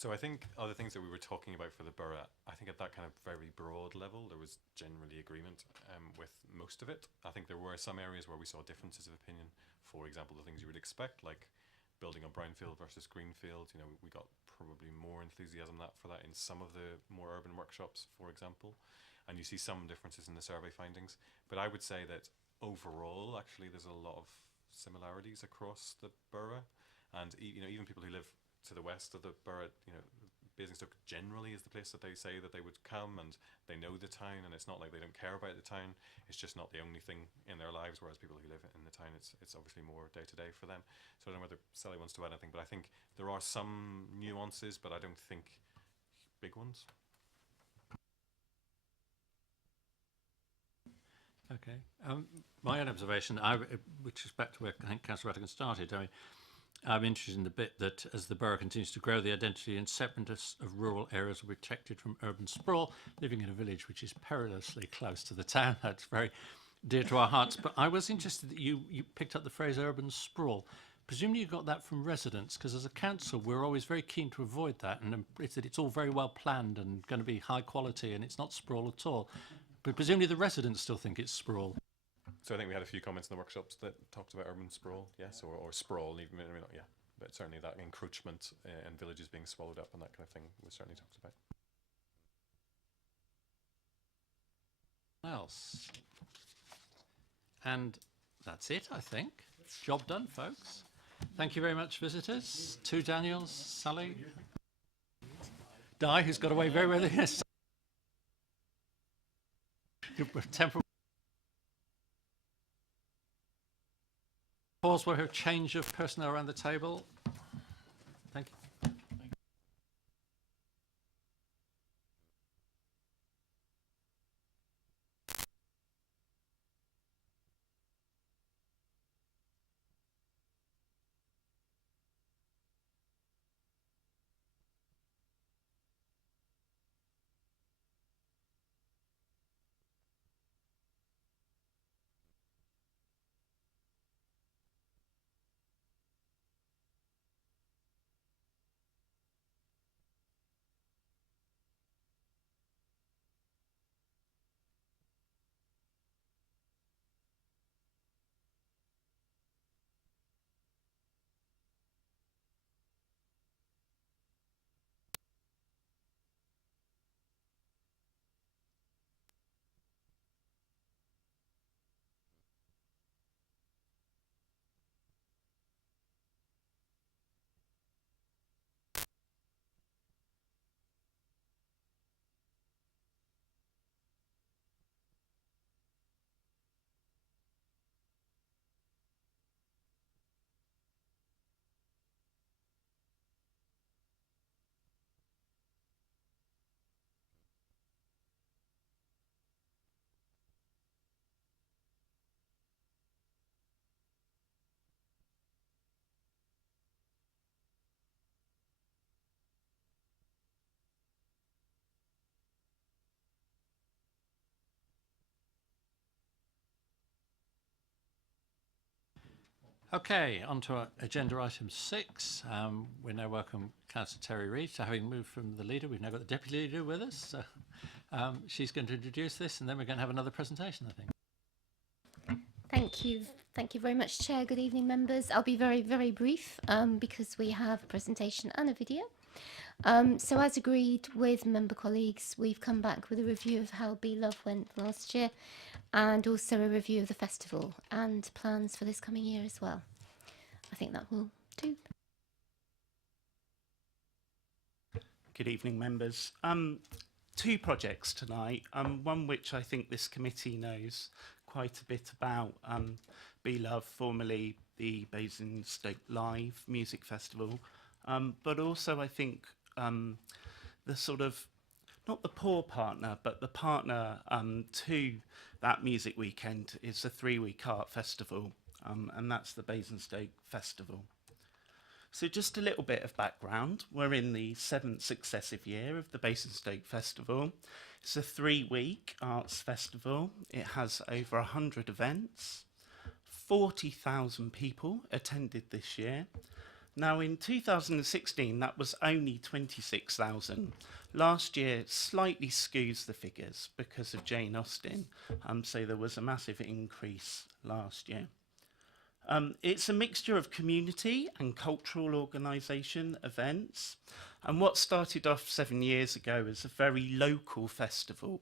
So I think other things that we were talking about for the borough, I think at that kind of very broad level, there was generally agreement with most of it. I think there were some areas where we saw differences of opinion. For example, the things you would expect, like building on brownfield versus greenfield. You know, we got probably more enthusiasm for that in some of the more urban workshops, for example. And you see some differences in the survey findings. But I would say that overall, actually, there's a lot of similarities across the borough. And you know, even people who live to the west of the borough, you know, Basingstoke generally is the place that they say that they would come, and they know the town, and it's not like they don't care about the town. It's just not the only thing in their lives, whereas people who live in the town, it's obviously more day to day for them. So I don't know whether Sally wants to add anything, but I think there are some nuances, but I don't think big ones. Okay. My own observation, with respect to where I think Councillor Rattigan started, I mean, I'm interested in the bit that as the borough continues to grow, the identity and separateness of rural areas are protected from urban sprawl. Living in a village which is perilously close to the town, that's very dear to our hearts. But I was interested that you picked up the phrase urban sprawl. Presumably you got that from residents, because as a council we're always very keen to avoid that, and it's that it's all very well planned and going to be high quality and it's not sprawl at all. But presumably the residents still think it's sprawl. So I think we had a few comments in the workshops that talked about urban sprawl, yes, or sprawl, even maybe not, yeah, but certainly that encroachment and villages being swallowed up and that kind of thing was certainly talked about. Else, and that's it, I think. Job done, folks. Thank you very much, visitors. Two Daniels, Sally, Di, who's got away very well. Yes. Temporary pause for a change of personnel around the table. Thank you. Okay, on to agenda item 6. We now welcome Councillor Terry Reid. So having moved from the leader, we've now got the deputy leader with us. So she's going to introduce this, and then we're going to have another presentation, I think. Thank you. Thank you very much, Chair. Good evening, members. I'll be very, very brief because we have a presentation and a video. So as agreed with member colleagues, we've come back with a review of how Be Love went last year and also a review of the festival and plans for this coming year as well. I think that will do. Good evening, members. Two projects tonight, one which I think this committee knows quite a bit about, Be Love, formerly the Basingstoke Live Music Festival, but also I think the sort of, not the poor partner, but the partner to that music weekend is the 3-week art festival, and that's the Basingstoke Festival. So just a little bit of background. We're in the 7th successive year of the Basingstoke Festival. It's a 3-week arts festival. It has over 100 events. 40,000 people attended this year. Now in 2016, that was only 26,000. Last year slightly skews the figures because of Jane Austen, so there was a massive increase last year. It's a mixture of community and cultural organisation events, and what started off 7 years ago as a very local festival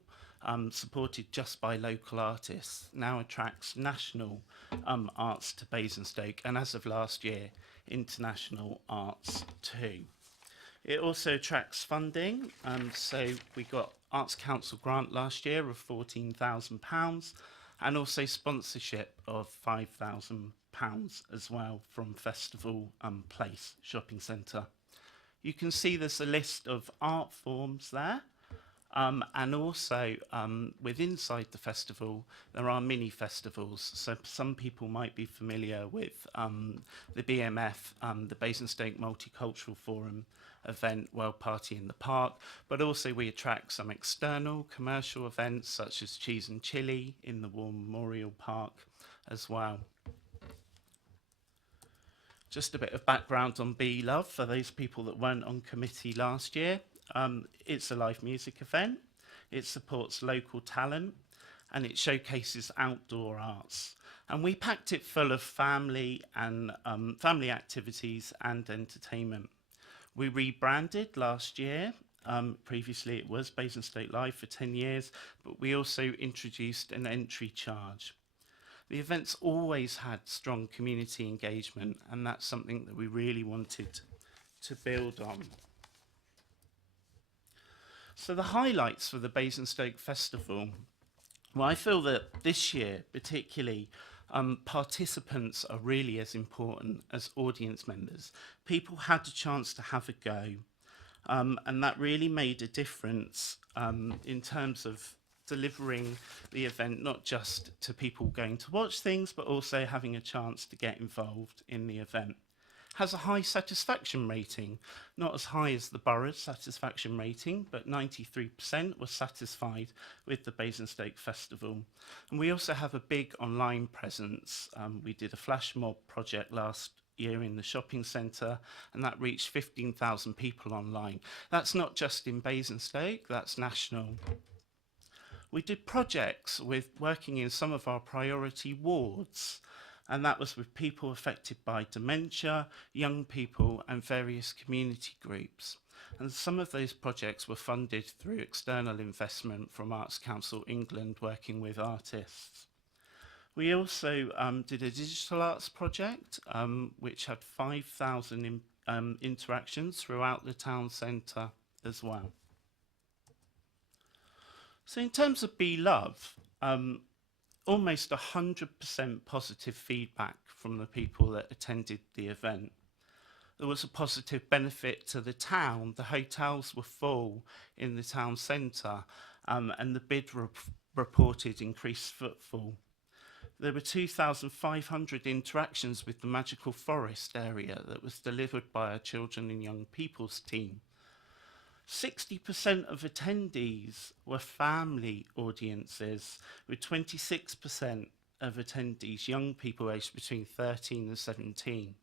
supported just by local artists now attracts national arts to Basingstoke, and as of last year, international arts too. It also attracts funding, so we got Arts Council grant last year of £14,000 and also sponsorship of £5,000 as well from Festival Place Shopping Centre. You can see there's a list of art forms there, and also with inside the festival there are mini festivals, so some people might be familiar with the BMF, the Basingstoke Multicultural Forum event, World Party in the Park, but also we attract some external commercial events such as Cheese and Chili in the War Memorial Park as well. Just a bit of background on Be Love for those people that weren't on committee last year. It's a live music event, it supports local talent, and it showcases outdoor arts. And we packed it full of family and family activities and entertainment. We rebranded last year. Previously it was Basingstoke Live for 10 years, but we also introduced an entry charge. The event's always had strong community engagement, and that's something that we really wanted to build on. So the highlights for the Basingstoke Festival. Well, I feel that this year particularly, participants are really as important as audience members. People had a chance to have a go, and that really made a difference in terms of delivering the event, not just to people going to watch things, but also having a chance to get involved in the event. Has a high satisfaction rating, not as high as the borough's satisfaction rating, but 93% were satisfied with the Basingstoke Festival. And we also have a big online presence. We did a flash mob project last year in the shopping centre, and that reached 15,000 people online. That's not just in Basingstoke, that's national. We did projects with working in some of our priority wards, and that was with people affected by dementia, young people and various community groups. And some of those projects were funded through external investment from Arts Council England, working with artists. We also did a digital arts project, which had 5,000 interactions throughout the town centre as well. So in terms of Be Love, almost 100% positive feedback from the people that attended the event. There was a positive benefit to the town. The hotels were full in the town centre, and the bid reported increased footfall. There were 2,500 interactions with the Magical Forest area that was delivered by our Children and Young People's team. 60% of attendees were family audiences, with 26% of attendees young people aged between 13 and 17.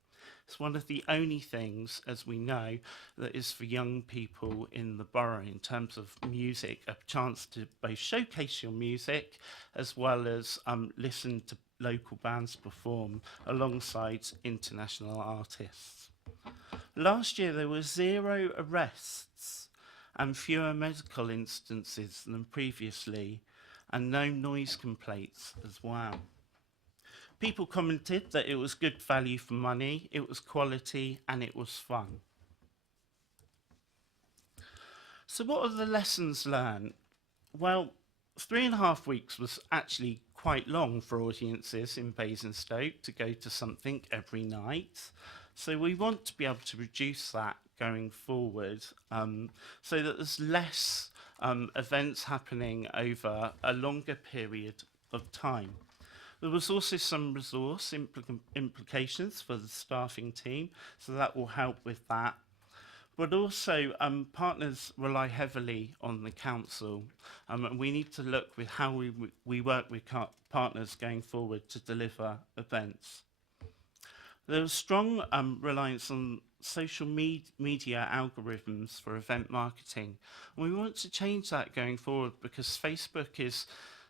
It's one of the only things, as we know, that is for young people in the borough in terms of music, a chance to both showcase your music as well as listen to local bands perform alongside international artists. Last year there were 0 arrests and fewer medical instances than previously, and no noise complaints as well. People commented that it was good value for money, it was quality, and it was fun. So what are the lessons learned? Well, 3.5 weeks was actually quite long for audiences in Basingstoke to go to something every night. So we want to be able to reduce that going forward, so that there's less events happening over a longer period of time. There was also some resource implications for the staffing team, so that will help with that. But also, partners rely heavily on the council, and we need to look with how we work with partners going forward to deliver events. There was strong reliance on social media algorithms for event marketing, and we want to change that going forward because Facebook is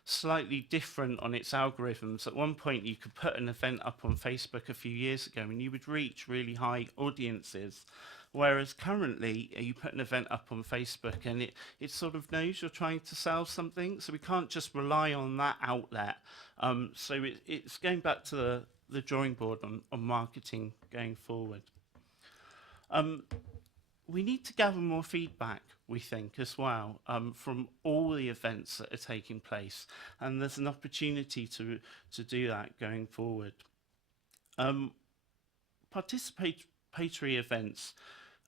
slightly different on its algorithms. At one point you could put an event up on Facebook a few years ago and you would reach really high audiences, whereas currently you put an event up on Facebook and it sort of knows you're trying to sell something, so we can't just rely on that outlet. So it's going back to the drawing board on marketing going forward. We need to gather more feedback, we think, as well, from all the events that are taking place, and there's an opportunity to do that going forward. Participatory events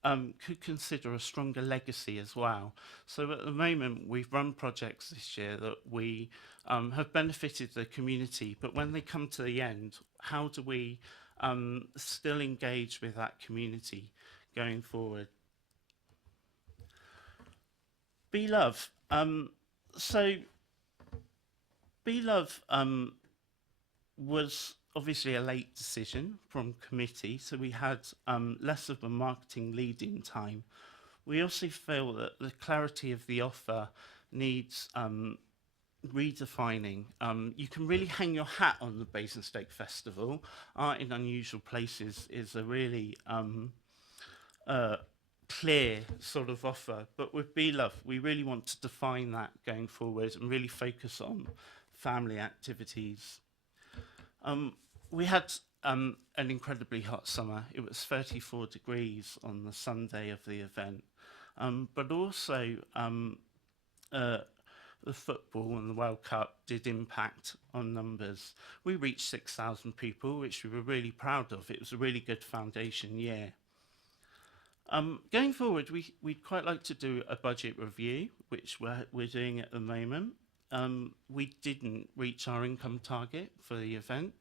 could consider a stronger legacy as well. So at the moment, we've run projects this year that we have benefited the community, but when they come to the end, how do we still engage with that community going forward? Be Love. So Be Love was obviously a late decision from committee, so we had less of a marketing lead-in time. We also feel that the clarity of the offer needs redefining. You can really hang your hat on the Basingstoke Festival. Art in Unusual Places is a really clear sort of offer, but with Be Love we really want to define that going forward and really focus on family activities. We had an incredibly hot summer. It was 34 degrees on the Sunday of the event, but also the football and the World Cup did impact on numbers. We reached 6,000 people, which we were really proud of. It was a really good foundation year. Going forward, we'd quite like to do a budget review, which we're doing at the moment. We didn't reach our income target for the event,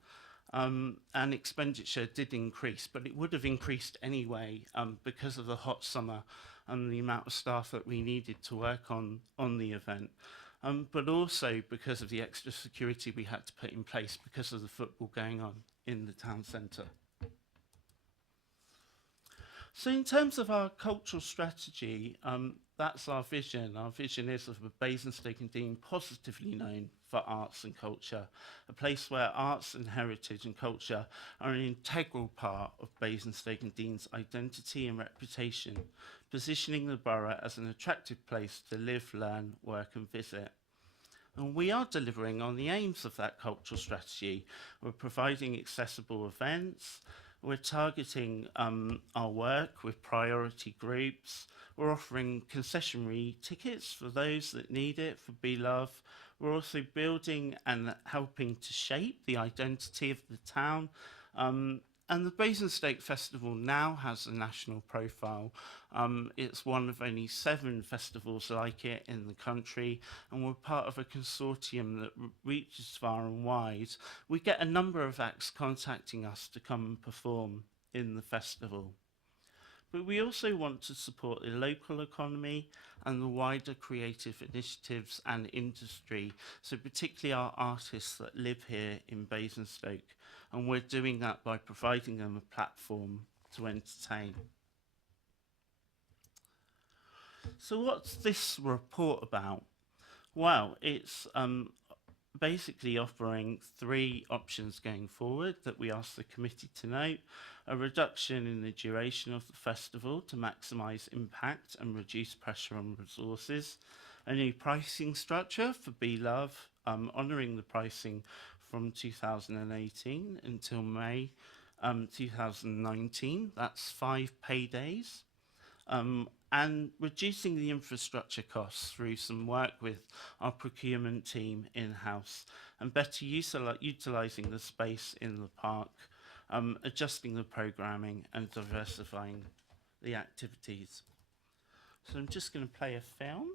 and expenditure did increase, but it would have increased anyway because of the hot summer and the amount of staff that we needed to work on the event, but also because of the extra security we had to put in place because of the football going on in the town centre. So in terms of our cultural strategy, that's our vision. Our vision is of a Basingstoke and Dean positively known for arts and culture, a place where arts and heritage and culture are an integral part of Basingstoke and Dean's identity and reputation, positioning the borough as an attractive place to live, learn, work and visit. And we are delivering on the aims of that cultural strategy. We're providing accessible events, we're targeting our work with priority groups. We're offering concessionary tickets for those that need it for Be Love. We're also building and helping to shape the identity of the town. And the Basingstoke Festival now has a national profile. It's one of only 7 festivals like it in the country, and we're part of a consortium that reaches far and wide. We get a number of acts contacting us to come and perform in the festival. But we also want to support the local economy and the wider creative initiatives and industry, so particularly our artists that live here in Basingstoke, and we're doing that by providing them a platform to entertain. So what's this report about? Well, it's basically offering 3 options going forward that we asked the committee to note: a reduction in the duration of the festival to maximise impact and reduce pressure on resources, a new pricing structure for Be Love, honouring the pricing from 2018 until May 2019, that's 5 pay days, and reducing the infrastructure costs through some work with our procurement team in-house, and better utilising the space in the park, adjusting the programming and diversifying the activities. So I'm just going to play a film.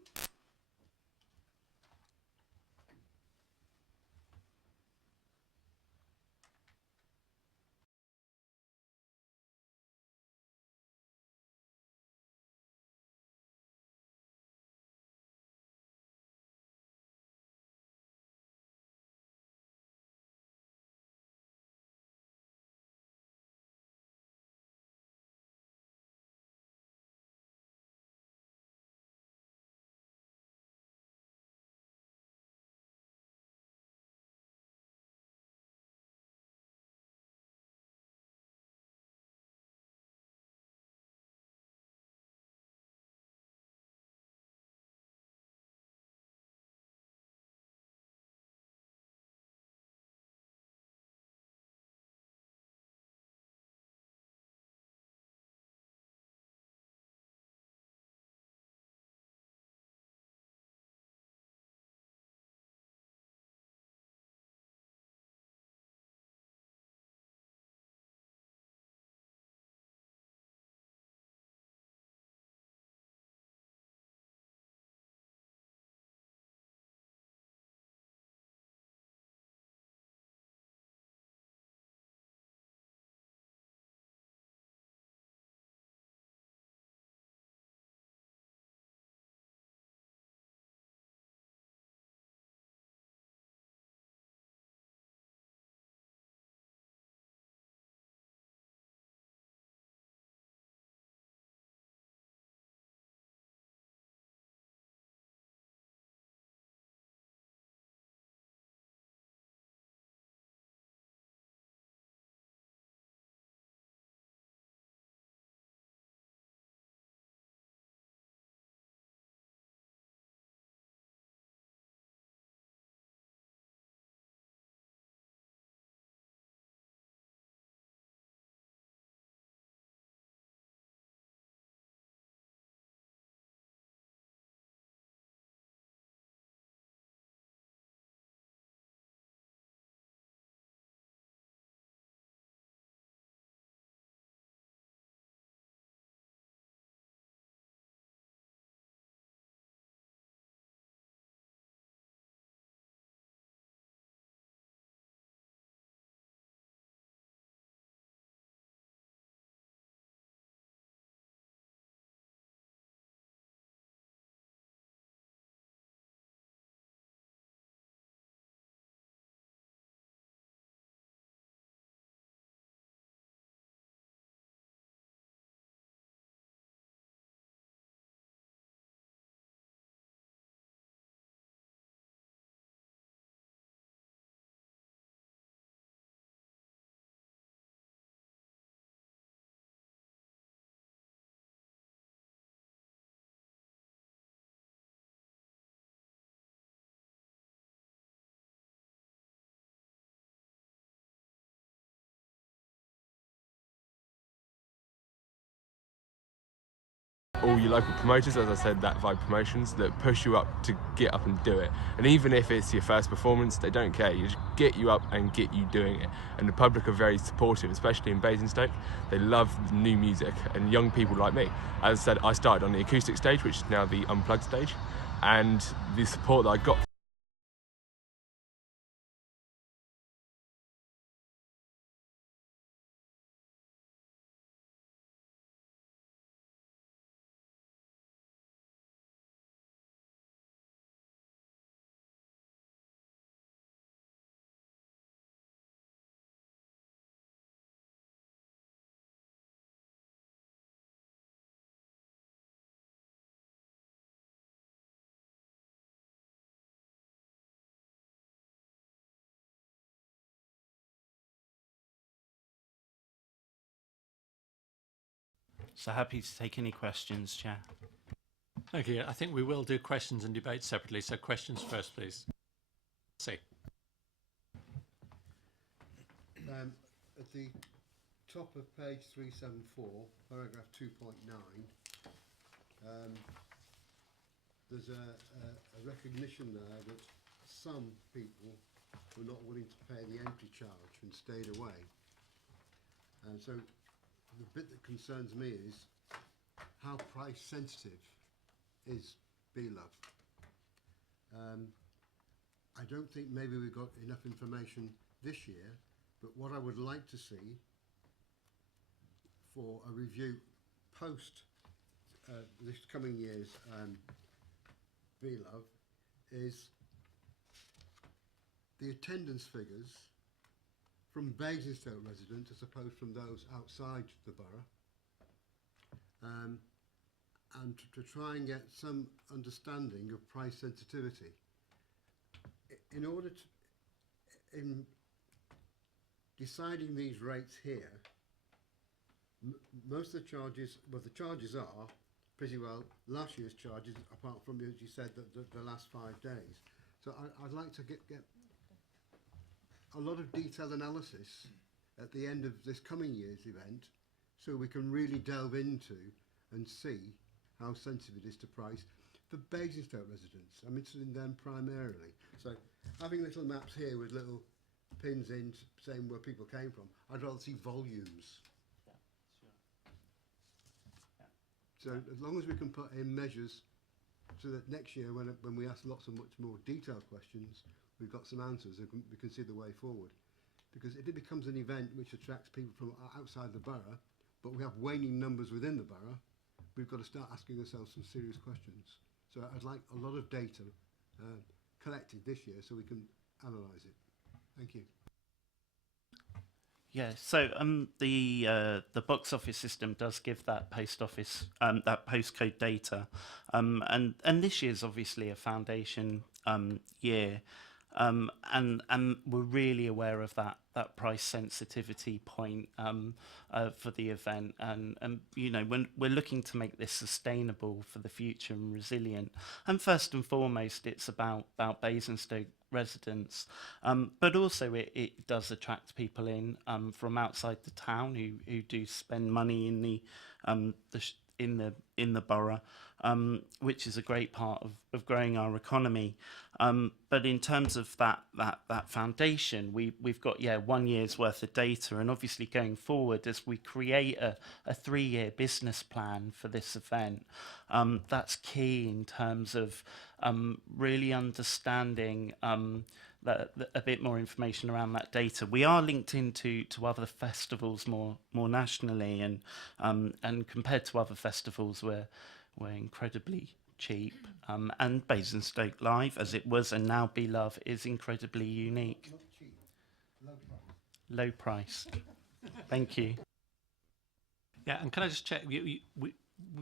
all your local promoters, as I said, that Vibe Promotions, that push you up to get up and do it. And even if it's your first performance, they don't care. You just get you up and get you doing it. And the public are very supportive, especially in Basingstoke. They love new music and young people like me. As I said, I started on the acoustic stage, which is now the unplugged stage, and the support that I got So happy to take any questions, Chair. Thank you. I think we will do questions and debate separately. So questions first, please. See. At the top of page 374, paragraph 2.9, there's a recognition there that some people were not willing to pay the entry charge and stayed away. And so the bit that concerns me is how price sensitive is BLove. I don't think maybe we've got enough information this year, but what I would like to see for a review post this coming year's BLove is the attendance figures from Basingstoke residents as opposed from those outside the borough, and to try and get some understanding of price sensitivity. In order to, in deciding these rates here, most of the charges, well, the charges are pretty well last year's charges, apart from, as you said, the last 5 days. So I'd like to get a lot of detailed analysis at the end of this coming year's event, so we can really delve into and see how sensitive it is to price for Basingstoke residents. I'm interested in them primarily. So having little maps here with little pins in saying where people came from, I'd rather see volumes. So as long as we can put in measures so that next year when we ask lots of much more detailed questions, we've got some answers and we can see the way forward. Because if it becomes an event which attracts people from outside the borough, but we have waning numbers within the borough, we've got to start asking ourselves some serious questions. So I'd like a lot of data collected this year so we can analyse it. Thank you. Yeah, so the box office system does give that post office that postcode data, and this year's obviously a foundation year, and we're really aware of that price sensitivity point for the event, and you know, when we're looking to make this sustainable for the future and resilient, and first and foremost it's about Basingstoke residents, but also it does attract people in from outside the town who do spend money in the borough, which is a great part of growing our economy. But in terms of that foundation, we've got 1 year's worth of data, and obviously going forward as we create a 3-year business plan for this event, that's key in terms of really understanding a bit more information around that data. We are linked into other festivals more nationally, and compared to other festivals, we're incredibly cheap. And Basingstoke Live, as it was and now BLove, is incredibly unique. Not cheap, low price. Low price. Thank you. Yeah, and can I just check? We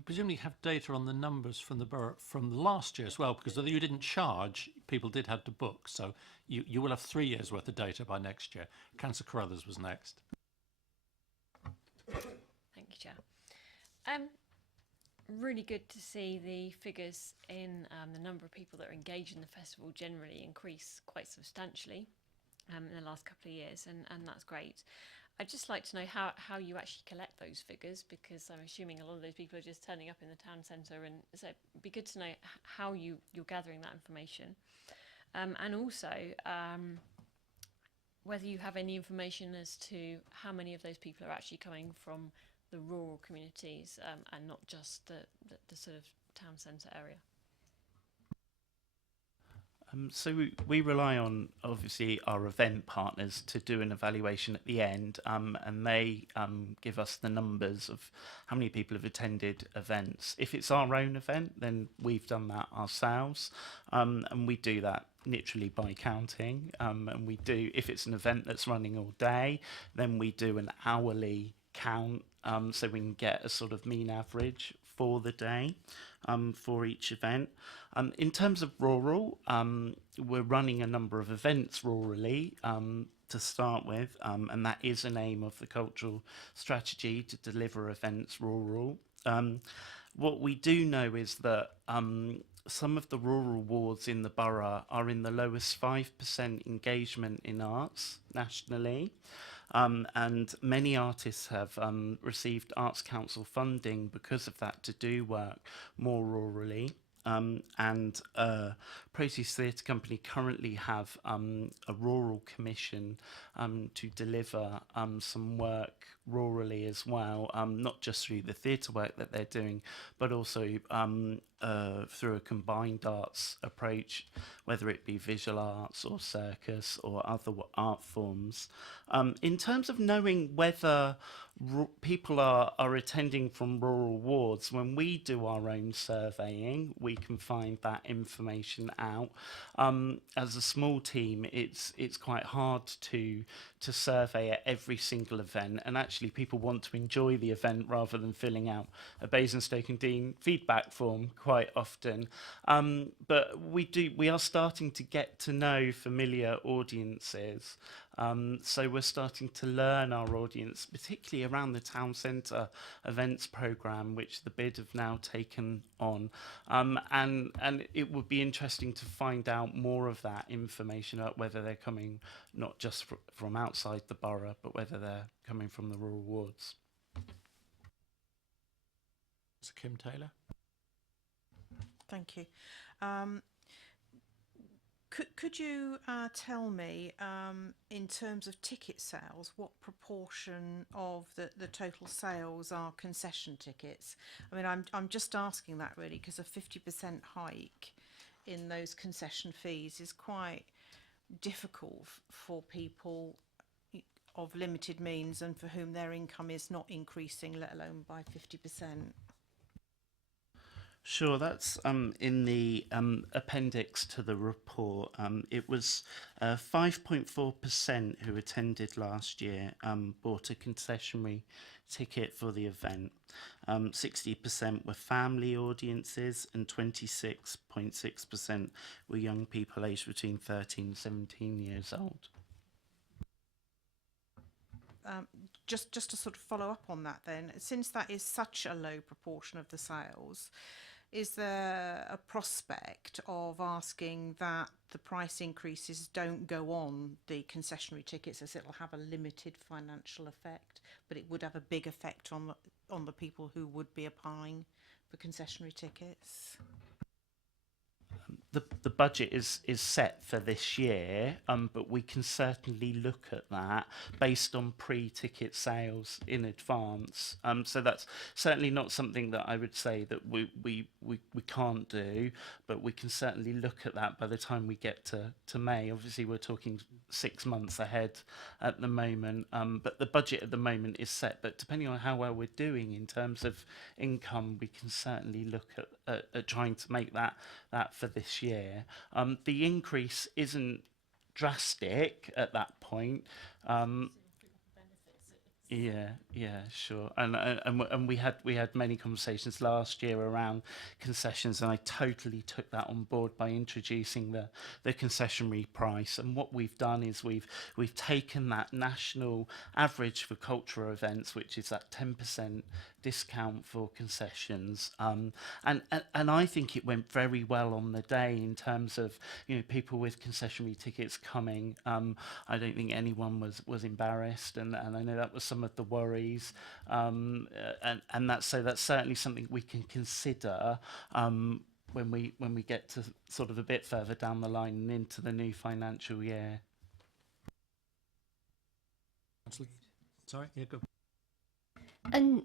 presumably have data on the numbers from the borough from last year as well, because although you didn't charge, people did have to book. So you will have 3 years worth of data by next year. Councillor Carruthers was next. Thank you, Chair. Really good to see the figures in the number of people that are engaged in the festival generally increase quite substantially in the last couple of years, and that's great. I'd just like to know how you actually collect those figures, because I'm assuming a lot of those people are just turning up in the town centre, and so it'd be good to know how you're gathering that information, and also whether you have any information as to how many of those people are actually coming from the rural communities and not just the sort of town centre area. So we rely on, obviously, our event partners to do an evaluation at the end, and they give us the numbers of how many people have attended events. If it's our own event, then we've done that ourselves, and we do that literally by counting, and we do, if it's an event that's running all day, then we do an hourly count, so we can get a sort of mean average for the day for each event. In terms of rural, we're running a number of events rurally. to start with, and that is an aim of the cultural strategy, to deliver events rural. What we do know is that some of the rural wards in the borough are in the lowest 5% engagement in arts nationally. And many artists have received Arts Council funding because of that to do work more rurally. And Proteus Theatre Company currently have a rural commission to deliver some work rurally as well, not just through the theatre work that they're doing, but also through a combined arts approach, whether it be visual arts or circus or other art forms. In terms of knowing whether people are attending from rural wards, when we do our own surveying, we can find that information out. As a small team, it's quite hard to survey at every single event, and actually people want to enjoy the event rather than filling out a Basingstoke and Dean feedback form quite often. But we are starting to get to know familiar audiences. So we're starting to learn our audience, particularly around the town centre events programme, which the BID have now taken on. And it would be interesting to find out more of that information about whether they're coming not just from outside the borough, but whether they're coming from the rural wards. So Kim Taylor. Thank you. Could you tell me, in terms of ticket sales, what proportion of the total sales are concession tickets? I mean, I'm just asking that really because a 50% hike in those concession fees is quite difficult for people of limited means and for whom their income is not increasing, let alone by 50%. Sure, that's in the appendix to the report. It was 5.4% who attended last year bought a concessionary ticket for the event. 60% were family audiences and 26.6% were young people aged between 13 and 17 years old. Just to sort of follow up on that then, since that is such a low proportion of the sales, is there a prospect of asking that the price increases don't go on the concessionary tickets, as it'll have a limited financial effect, but it would have a big effect on the people who would be applying for concessionary tickets? The budget is set for this year, but we can certainly look at that based on pre-ticket sales in advance. So that's certainly not something that I would say that we can't do, but we can certainly look at that by the time we get to May. Obviously, we're talking 6 months ahead at the moment, but the budget at the moment is set. But depending on how well we're doing in terms of income, we can certainly look at trying to make that for this year. The increase isn't drastic at that point. Yeah, sure. And we had many conversations last year around concessions, and I totally took that on board by introducing the concessionary price. And what we've done is we've taken that national average for cultural events, which is that 10% discount for concessions, and I think it went very well on the day in terms of people with concessionary tickets coming. I don't think anyone was embarrassed, and I know that was some of the worries, and that's certainly something we can consider when we get to sort of a bit further down the line and into the new financial year. Sorry, yeah, go. And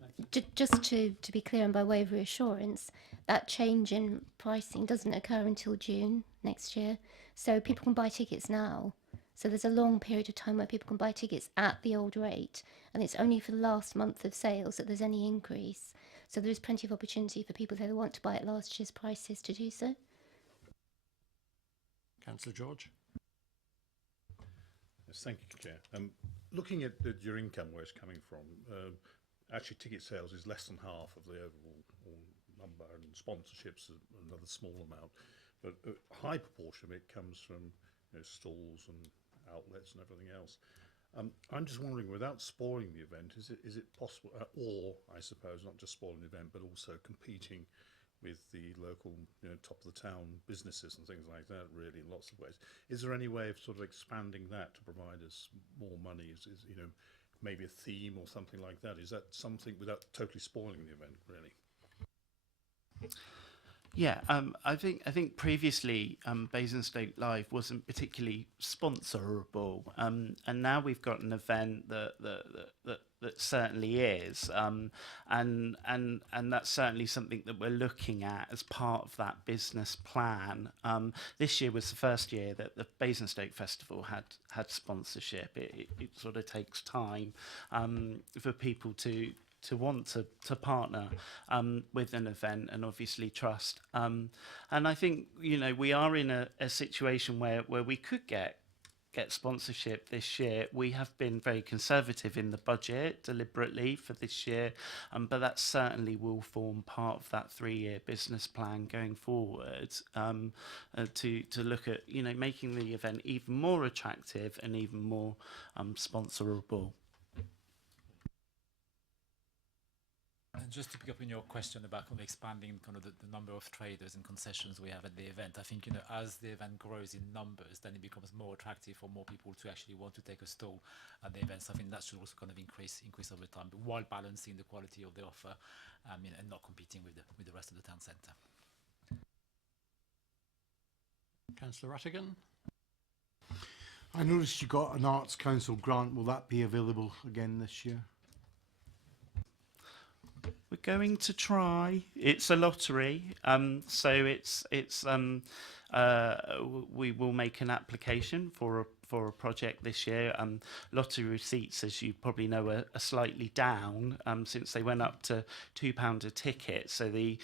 just to be clear, and by way of reassurance, that change in pricing doesn't occur until June next year. So people can buy tickets now. So there's a long period of time where people can buy tickets at the old rate, and it's only for the last month of sales that there's any increase. So there is plenty of opportunity for people who want to buy at last year's prices to do so. Councillor George. Yes, thank you, Chair. Looking at your income, where it's coming from, actually ticket sales is less than half of the overall number, and sponsorships another small amount, but a high proportion of it comes from stalls and outlets and everything else. I'm just wondering, without spoiling the event, is it possible, or I suppose not just spoiling the event, but also competing with the local, top of the town businesses and things like that, really, in lots of ways. Is there any way of sort of expanding that to provide us more money? Is maybe a theme or something like that? Is that something without totally spoiling the event, really? Yeah, I think previously Basingstoke Live wasn't particularly sponsorable, and now we've got an event that certainly is, and that's certainly something that we're looking at as part of that business plan. This year was the first year that the Basingstoke Festival had sponsorship. It sort of takes time for people to want to partner with an event and obviously trust. And I think, we are in a situation where we could get sponsorship this year. We have been very conservative in the budget deliberately for this year, but that certainly will form part of that 3-year business plan going forward, to look at, making the event even more attractive and even more sponsorable. And just to pick up on your question about kind of expanding kind of the number of traders and concessions we have at the event, I think, as the event grows in numbers, then it becomes more attractive for more people to actually want to take a stall at the events. I think that should also kind of increase over time, but while balancing the quality of the offer, and not competing with the rest of the town centre. Councillor Rattigan. I noticed you got an Arts Council grant. Will that be available again this year? We're going to try. It's a lottery, so we will make an application for a project this year. Lottery receipts, as you probably know, are slightly down since they went up to £2 a ticket. So the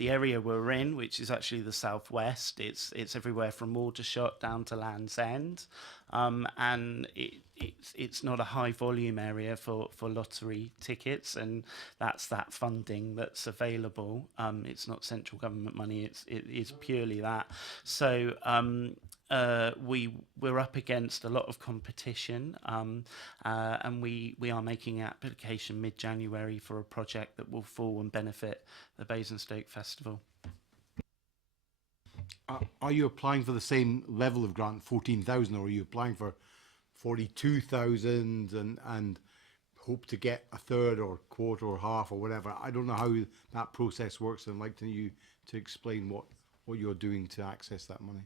area we're in, which is actually the southwest, it's everywhere from Aldershot down to Land's End, and it's not a high volume area for lottery tickets, and that's that funding that's available. It's not central government money, it is purely that. So we're up against a lot of competition, and we are making an application mid-January for a project that will fall and benefit the Basingstoke Festival. Are you applying for the same level of grant, 14,000, or are you applying for 42,000 and hope to get a third or quarter or half or whatever? I don't know how that process works, and I'd like you to explain what you're doing to access that money.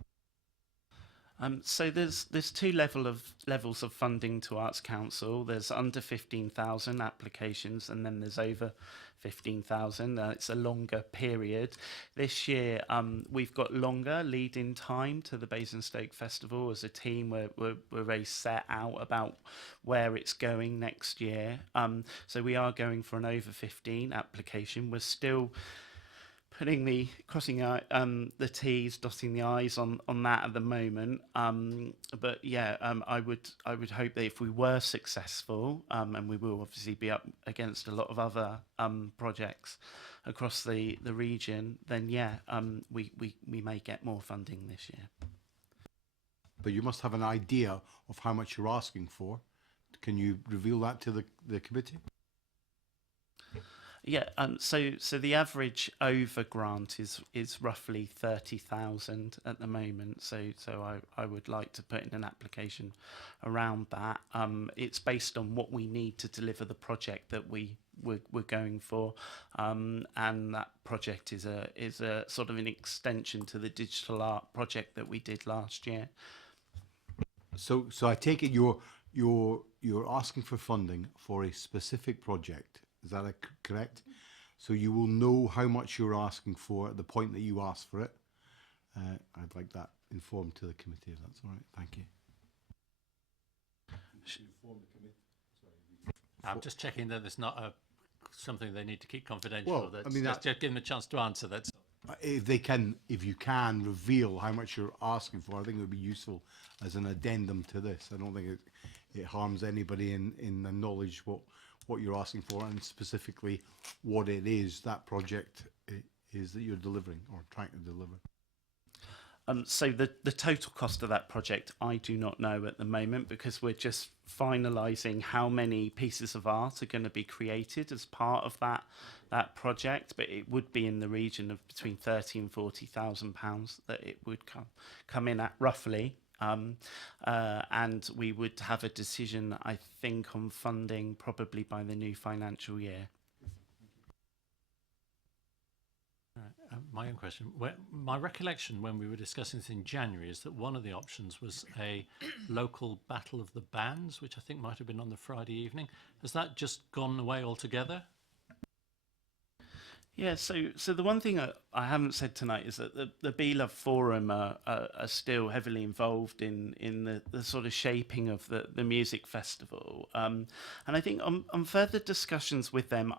So there's two levels of funding to Arts Council. There's under 15,000 applications, and then there's over 15,000. It's a longer period. This year we've got longer lead-in time to the Basingstoke Festival. As a team, we're very set out about where it's going next year. So we are going for an over 15 application. We're still crossing the T's, dotting the I's on that at the moment. But yeah, I would hope that if we were successful, and we will obviously be up against a lot of other projects across the region, then yeah, we may get more funding this year. But you must have an idea of how much you're asking for. Can you reveal that to the committee? Yeah, so the average over grant is roughly 30,000 at the moment. So I would like to put in an application around that. It's based on what we need to deliver the project that we're going for, and that project is a sort of an extension to the digital art project that we did last year. So I take it you're asking for funding for a specific project. Is that correct? So you will know how much you're asking for at the point that you ask for it. I'd like that informed to the committee, if that's all right. Thank you. I'm just checking that there's not something they need to keep confidential. Well, I mean, just give them a chance to answer that. If you can reveal how much you're asking for, I think it would be useful as an addendum to this. I don't think it harms anybody in the knowledge what you're asking for, and specifically what it is that project is that you're delivering or trying to deliver. So the total cost of that project, I do not know at the moment, because we're just finalising how many pieces of art are going to be created as part of that project. But it would be in the region of between £30,000 and £40,000 that it would come in at, roughly. And we would have a decision, I think, on funding probably by the new financial year. My own question. My recollection when we were discussing this in January is that one of the options was a local battle of the bands, which I think might have been on the Friday evening. Has that just gone away altogether? Yeah, so the one thing I haven't said tonight is that the Be Love Forum are still heavily involved in the sort of shaping of the music festival. And I think on further discussions with them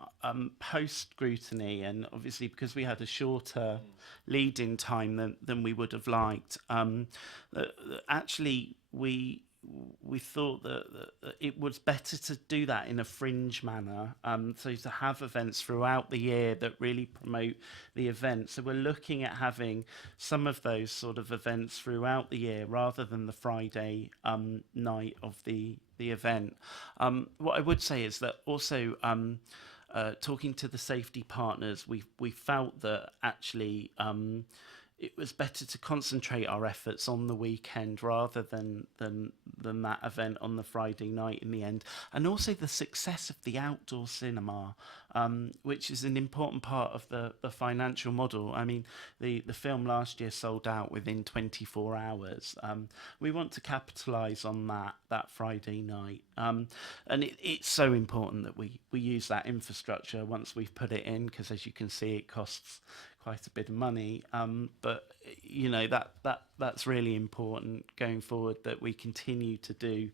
post-scrutiny, and obviously because we had a shorter lead-in time than we would have liked, actually we thought that it was better to do that in a fringe manner, so to have events throughout the year that really promote the event. So we're looking at having some of those sort of events throughout the year rather than the Friday night of the event. What I would say is that also talking to the safety partners, we felt that actually it was better to concentrate our efforts on the weekend rather than that event on the Friday night in the end. And also the success of the outdoor cinema, which is an important part of the financial model. I mean, the film last year sold out within 24 hours. We want to capitalise on that Friday night. And it's so important that we use that infrastructure once we've put it in, because as you can see, it costs quite a bit of money, but you know that's really important going forward, that we continue to do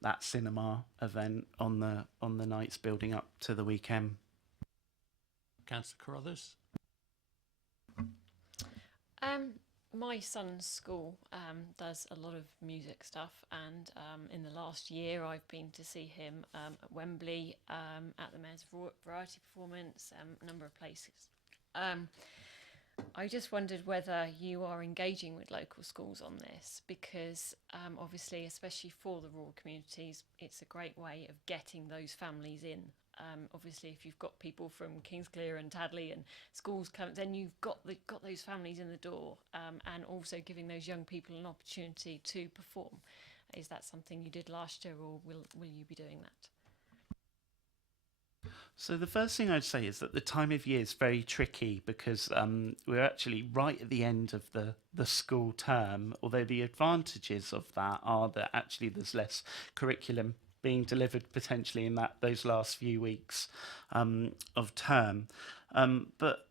that cinema event on the nights building up to the weekend. Councillor Carruthers? My son's school does a lot of music stuff, and in the last year I've been to see him at Wembley, at the Mayor's Variety Performance, a number of places. I just wondered whether you are engaging with local schools on this, because obviously, especially for the rural communities, it's a great way of getting those families in. Obviously, if you've got people from Kingsclear and Tadley and schools come, then you've got those families in the door, and also giving those young people an opportunity to perform. Is that something you did last year, or will you be doing that? So the first thing I'd say is that the time of year is very tricky, because we're actually right at the end of the school term, although the advantages of that are that actually there's less curriculum being delivered potentially in those last few weeks of term. But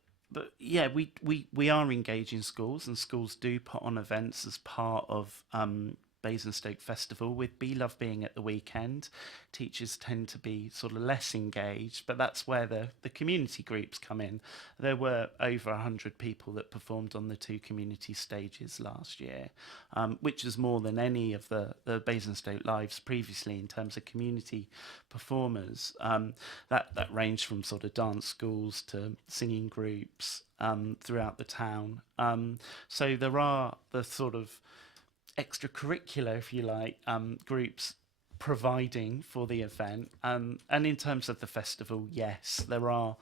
yeah, we are engaging schools, and schools do put on events as part of Basingstoke Festival. With Be Love being at the weekend, teachers tend to be sort of less engaged, but that's where the community groups come in. There were over 100 people that performed on the 2 community stages last year, which is more than any of the Basingstoke Lives previously in terms of community performers. That ranged from sort of dance schools to singing groups throughout the town. So there are the sort of extracurricular, if you like, groups providing for the event. And in terms of the festival, yes, there are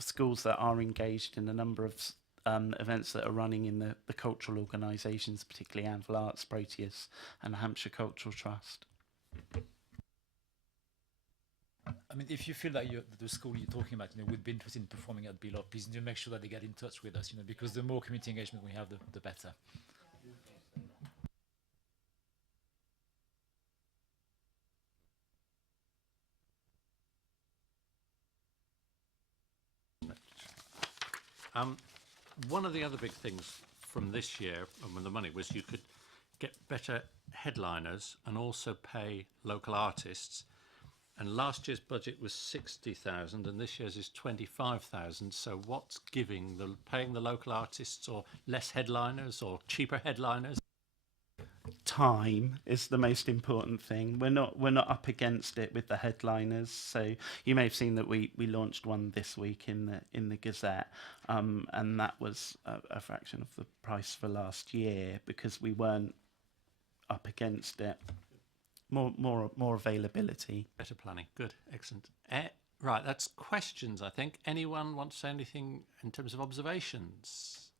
schools that are engaged in a number of events that are running in the cultural organisations, particularly Anvil Arts, Proteus and Hampshire Cultural Trust. I mean, if you feel that the school you're talking about, would be interested in performing at Be Love, please do make sure that they get in touch with us, because the more community engagement we have, the better. One of the other big things from this year, when the money was, you could get better headliners and also pay local artists. And last year's budget was 60,000, and this year's is 25,000. So what's giving paying the local artists, or less headliners, or cheaper headliners? time is the most important thing. We're not up against it with the headliners. So you may have seen that we launched one this week in the Gazette, and that was a fraction of the price for last year because we weren't up against it. More availability. Better planning. Good. Excellent. Right, that's questions, I think. Anyone want to say anything in terms of observations?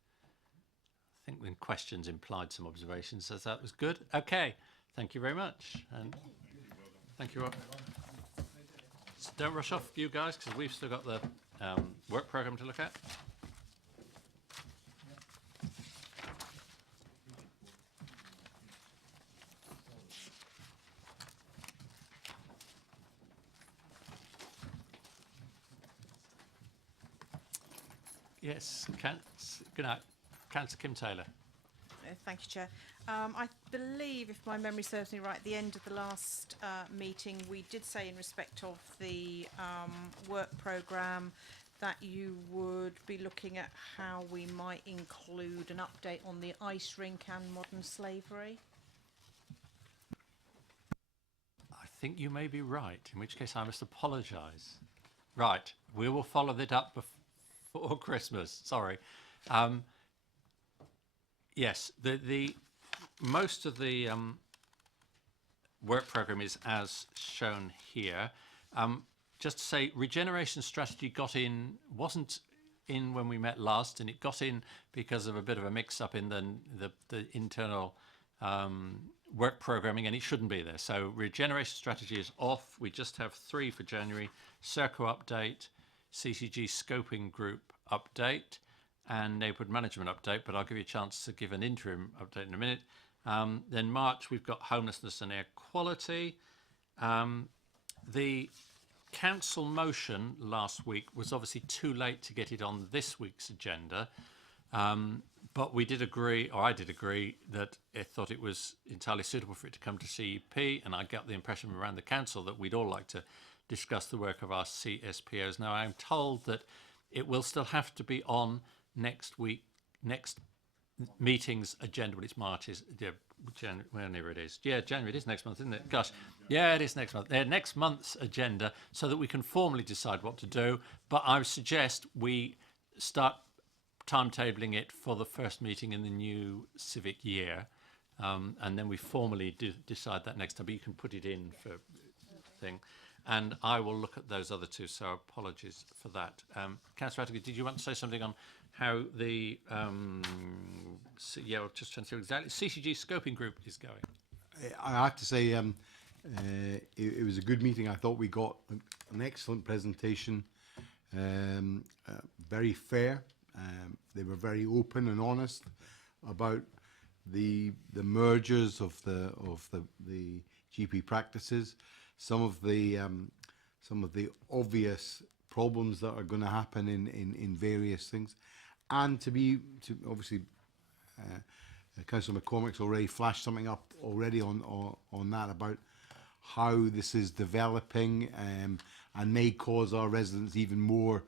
I think when questions implied some observations, so that was good. Okay, thank you very much. And thank you all. So don't rush off, you guys, because we've still got the work programme to look at. Yes, good night. Councillor Kim Taylor. Thank you, Chair. I believe, if my memory serves me right, at the end of the last meeting, we did say in respect of the work programme that you would be looking at how we might include an update on the ice rink and modern slavery. I think you may be right, in which case I must apologise. Right, we will follow that up before Christmas. Sorry. Yes, the most of the work programme is as shown here. Just to say, regeneration strategy wasn't in when we met last, and it got in because of a bit of a mix-up in the internal work programming, and it shouldn't be there. So regeneration strategy is off. We just have 3 for January: Serco update, CCG scoping group update, and neighbourhood management update, but I'll give you a chance to give an interim update in a minute. Then March, we've got homelessness and air quality. The council motion last week was obviously too late to get it on this week's agenda, but we did agree, or I did agree, that I thought it was entirely suitable for it to come to CEP, and I got the impression around the council that we'd all like to discuss the work of our CSPOs. Now, I'm told that it will still have to be on next meeting's agenda, but it's March, whenever it is. Yeah, January, it is next month, isn't it? Gosh, yeah, it is next month. Next month's agenda, so that we can formally decide what to do. But I would suggest we start timetabling it for the first meeting in the new civic year, and then we formally decide that next time. But you can put it in for thing. And I will look at those other two, so apologies for that. Councillor Attigan, did you want to say something on how the, yeah, I'm just trying to see exactly, CCG scoping group is going? I have to say it was a good meeting. I thought we got an excellent presentation, very fair. They were very open and honest about the mergers of the GP practices, some of the obvious problems that are going to happen in various things, and obviously Councillor McCormick's already flashed something up already on that about how this is developing and may cause our residents even more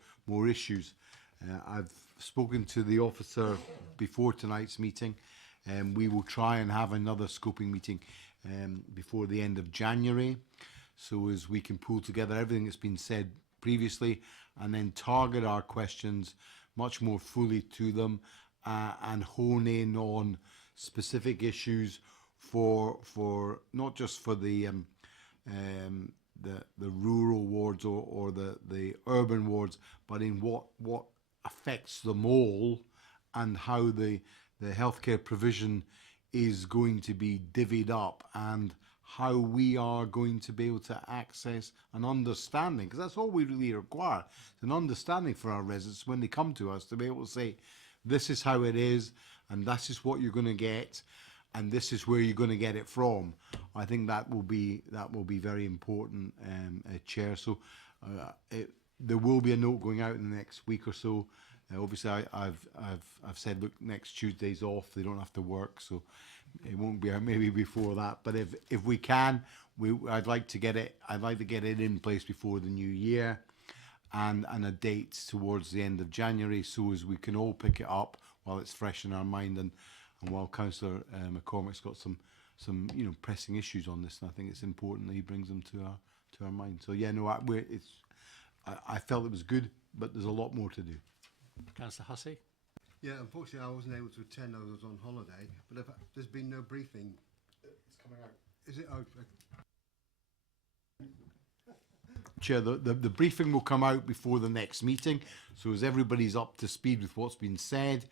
issues. I've spoken to the officer before tonight's meeting, and we will try and have another scoping meeting before the end of January, so as we can pull together everything that's been said previously and then target our questions much more fully to them and hone in on specific issues for not just for the rural wards or the urban wards, but in what affects them all, and how the healthcare provision is going to be divvied up, and how we are going to be able to access an understanding, because that's all we really require, an understanding for our residents when they come to us, to be able to say, this is how it is, and this is what you're going to get, and this is where you're going to get it from. I think that will be very important, Chair. So there will be a note going out in the next week or so. Obviously, I've said, look, next Tuesday's off; they don't have to work, so it won't be out maybe before that. But if we can, I'd like to get it. I'd like to get it in place before the new year, and a date towards the end of January, so as we can all pick it up while it's fresh in our mind, and while Councillor McCormick's got some you know, pressing issues on this, and I think it's important that he brings them to our mind. So yeah, no, I felt it was good, but there's a lot more to do. Councillor Hussey? Yeah, unfortunately I wasn't able to attend, I was on holiday, but there's been no briefing. It's coming out. Is it? Oh, Chair, the briefing will come out before the next meeting, so as everybody's up to speed with what's been said,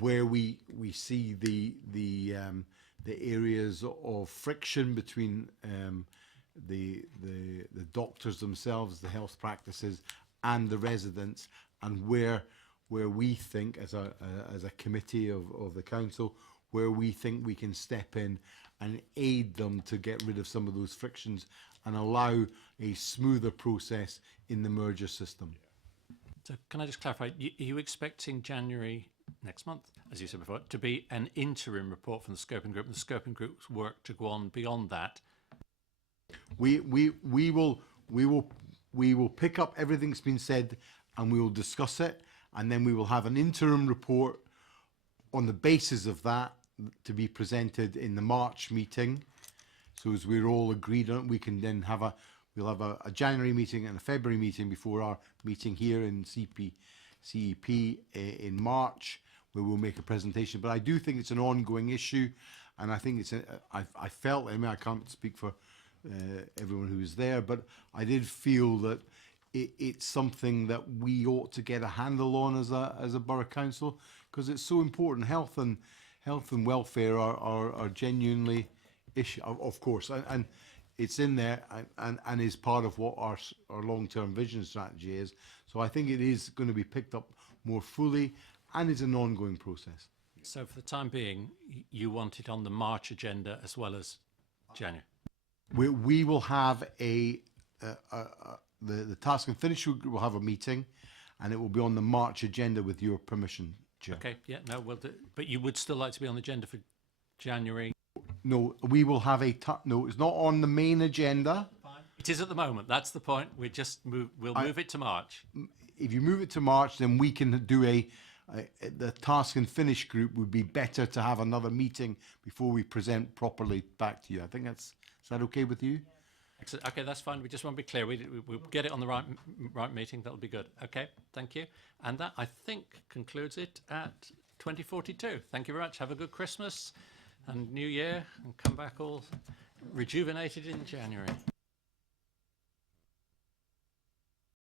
where we see the areas of friction between the doctors themselves, the health practices, and the residents, and where we think as a committee of the council, where we think we can step in and aid them to get rid of some of those frictions and allow a smoother process in the merger system. So can I just clarify, are you expecting January next month, as you said before, to be an interim report from the scoping group, and the scoping group's work to go on beyond that? We will pick up everything that's been said and we will discuss it, and then we will have an interim report on the basis of that to be presented in the March meeting. So as we're all agreed on it, we can then have we'll have a January meeting and a February meeting before our meeting here in CEP in March, where we'll make a presentation. But I do think it's an ongoing issue, and I think I felt, I mean, I can't speak for everyone who was there, but I did feel that it's something that we ought to get a handle on as a borough council, because it's so important. Health and welfare are genuinely issue, of course, and it's in there and is part of what our long-term vision strategy is. So I think it is going to be picked up more fully, and it's an ongoing process. So for the time being, you want it on the March agenda as well as January? We will have the task and finish will have a meeting, and it will be on the March agenda with your permission, Chair. Okay, yeah, no, we'll do, but you would still like to be on the agenda for January? No, we will have no, it's not on the main agenda. It is at the moment, that's the point. We'll move it to March. If you move it to March, then we can do the task and finish group would be better to have another meeting before we present properly back to you. I think is that okay with you? Okay, that's fine. We just want to be clear. We'll get it on the right meeting. That'll be good. Okay, thank you. And that, I think, concludes it at 2042. Thank you very much. Have a good Christmas and New Year, and come back all rejuvenated in January.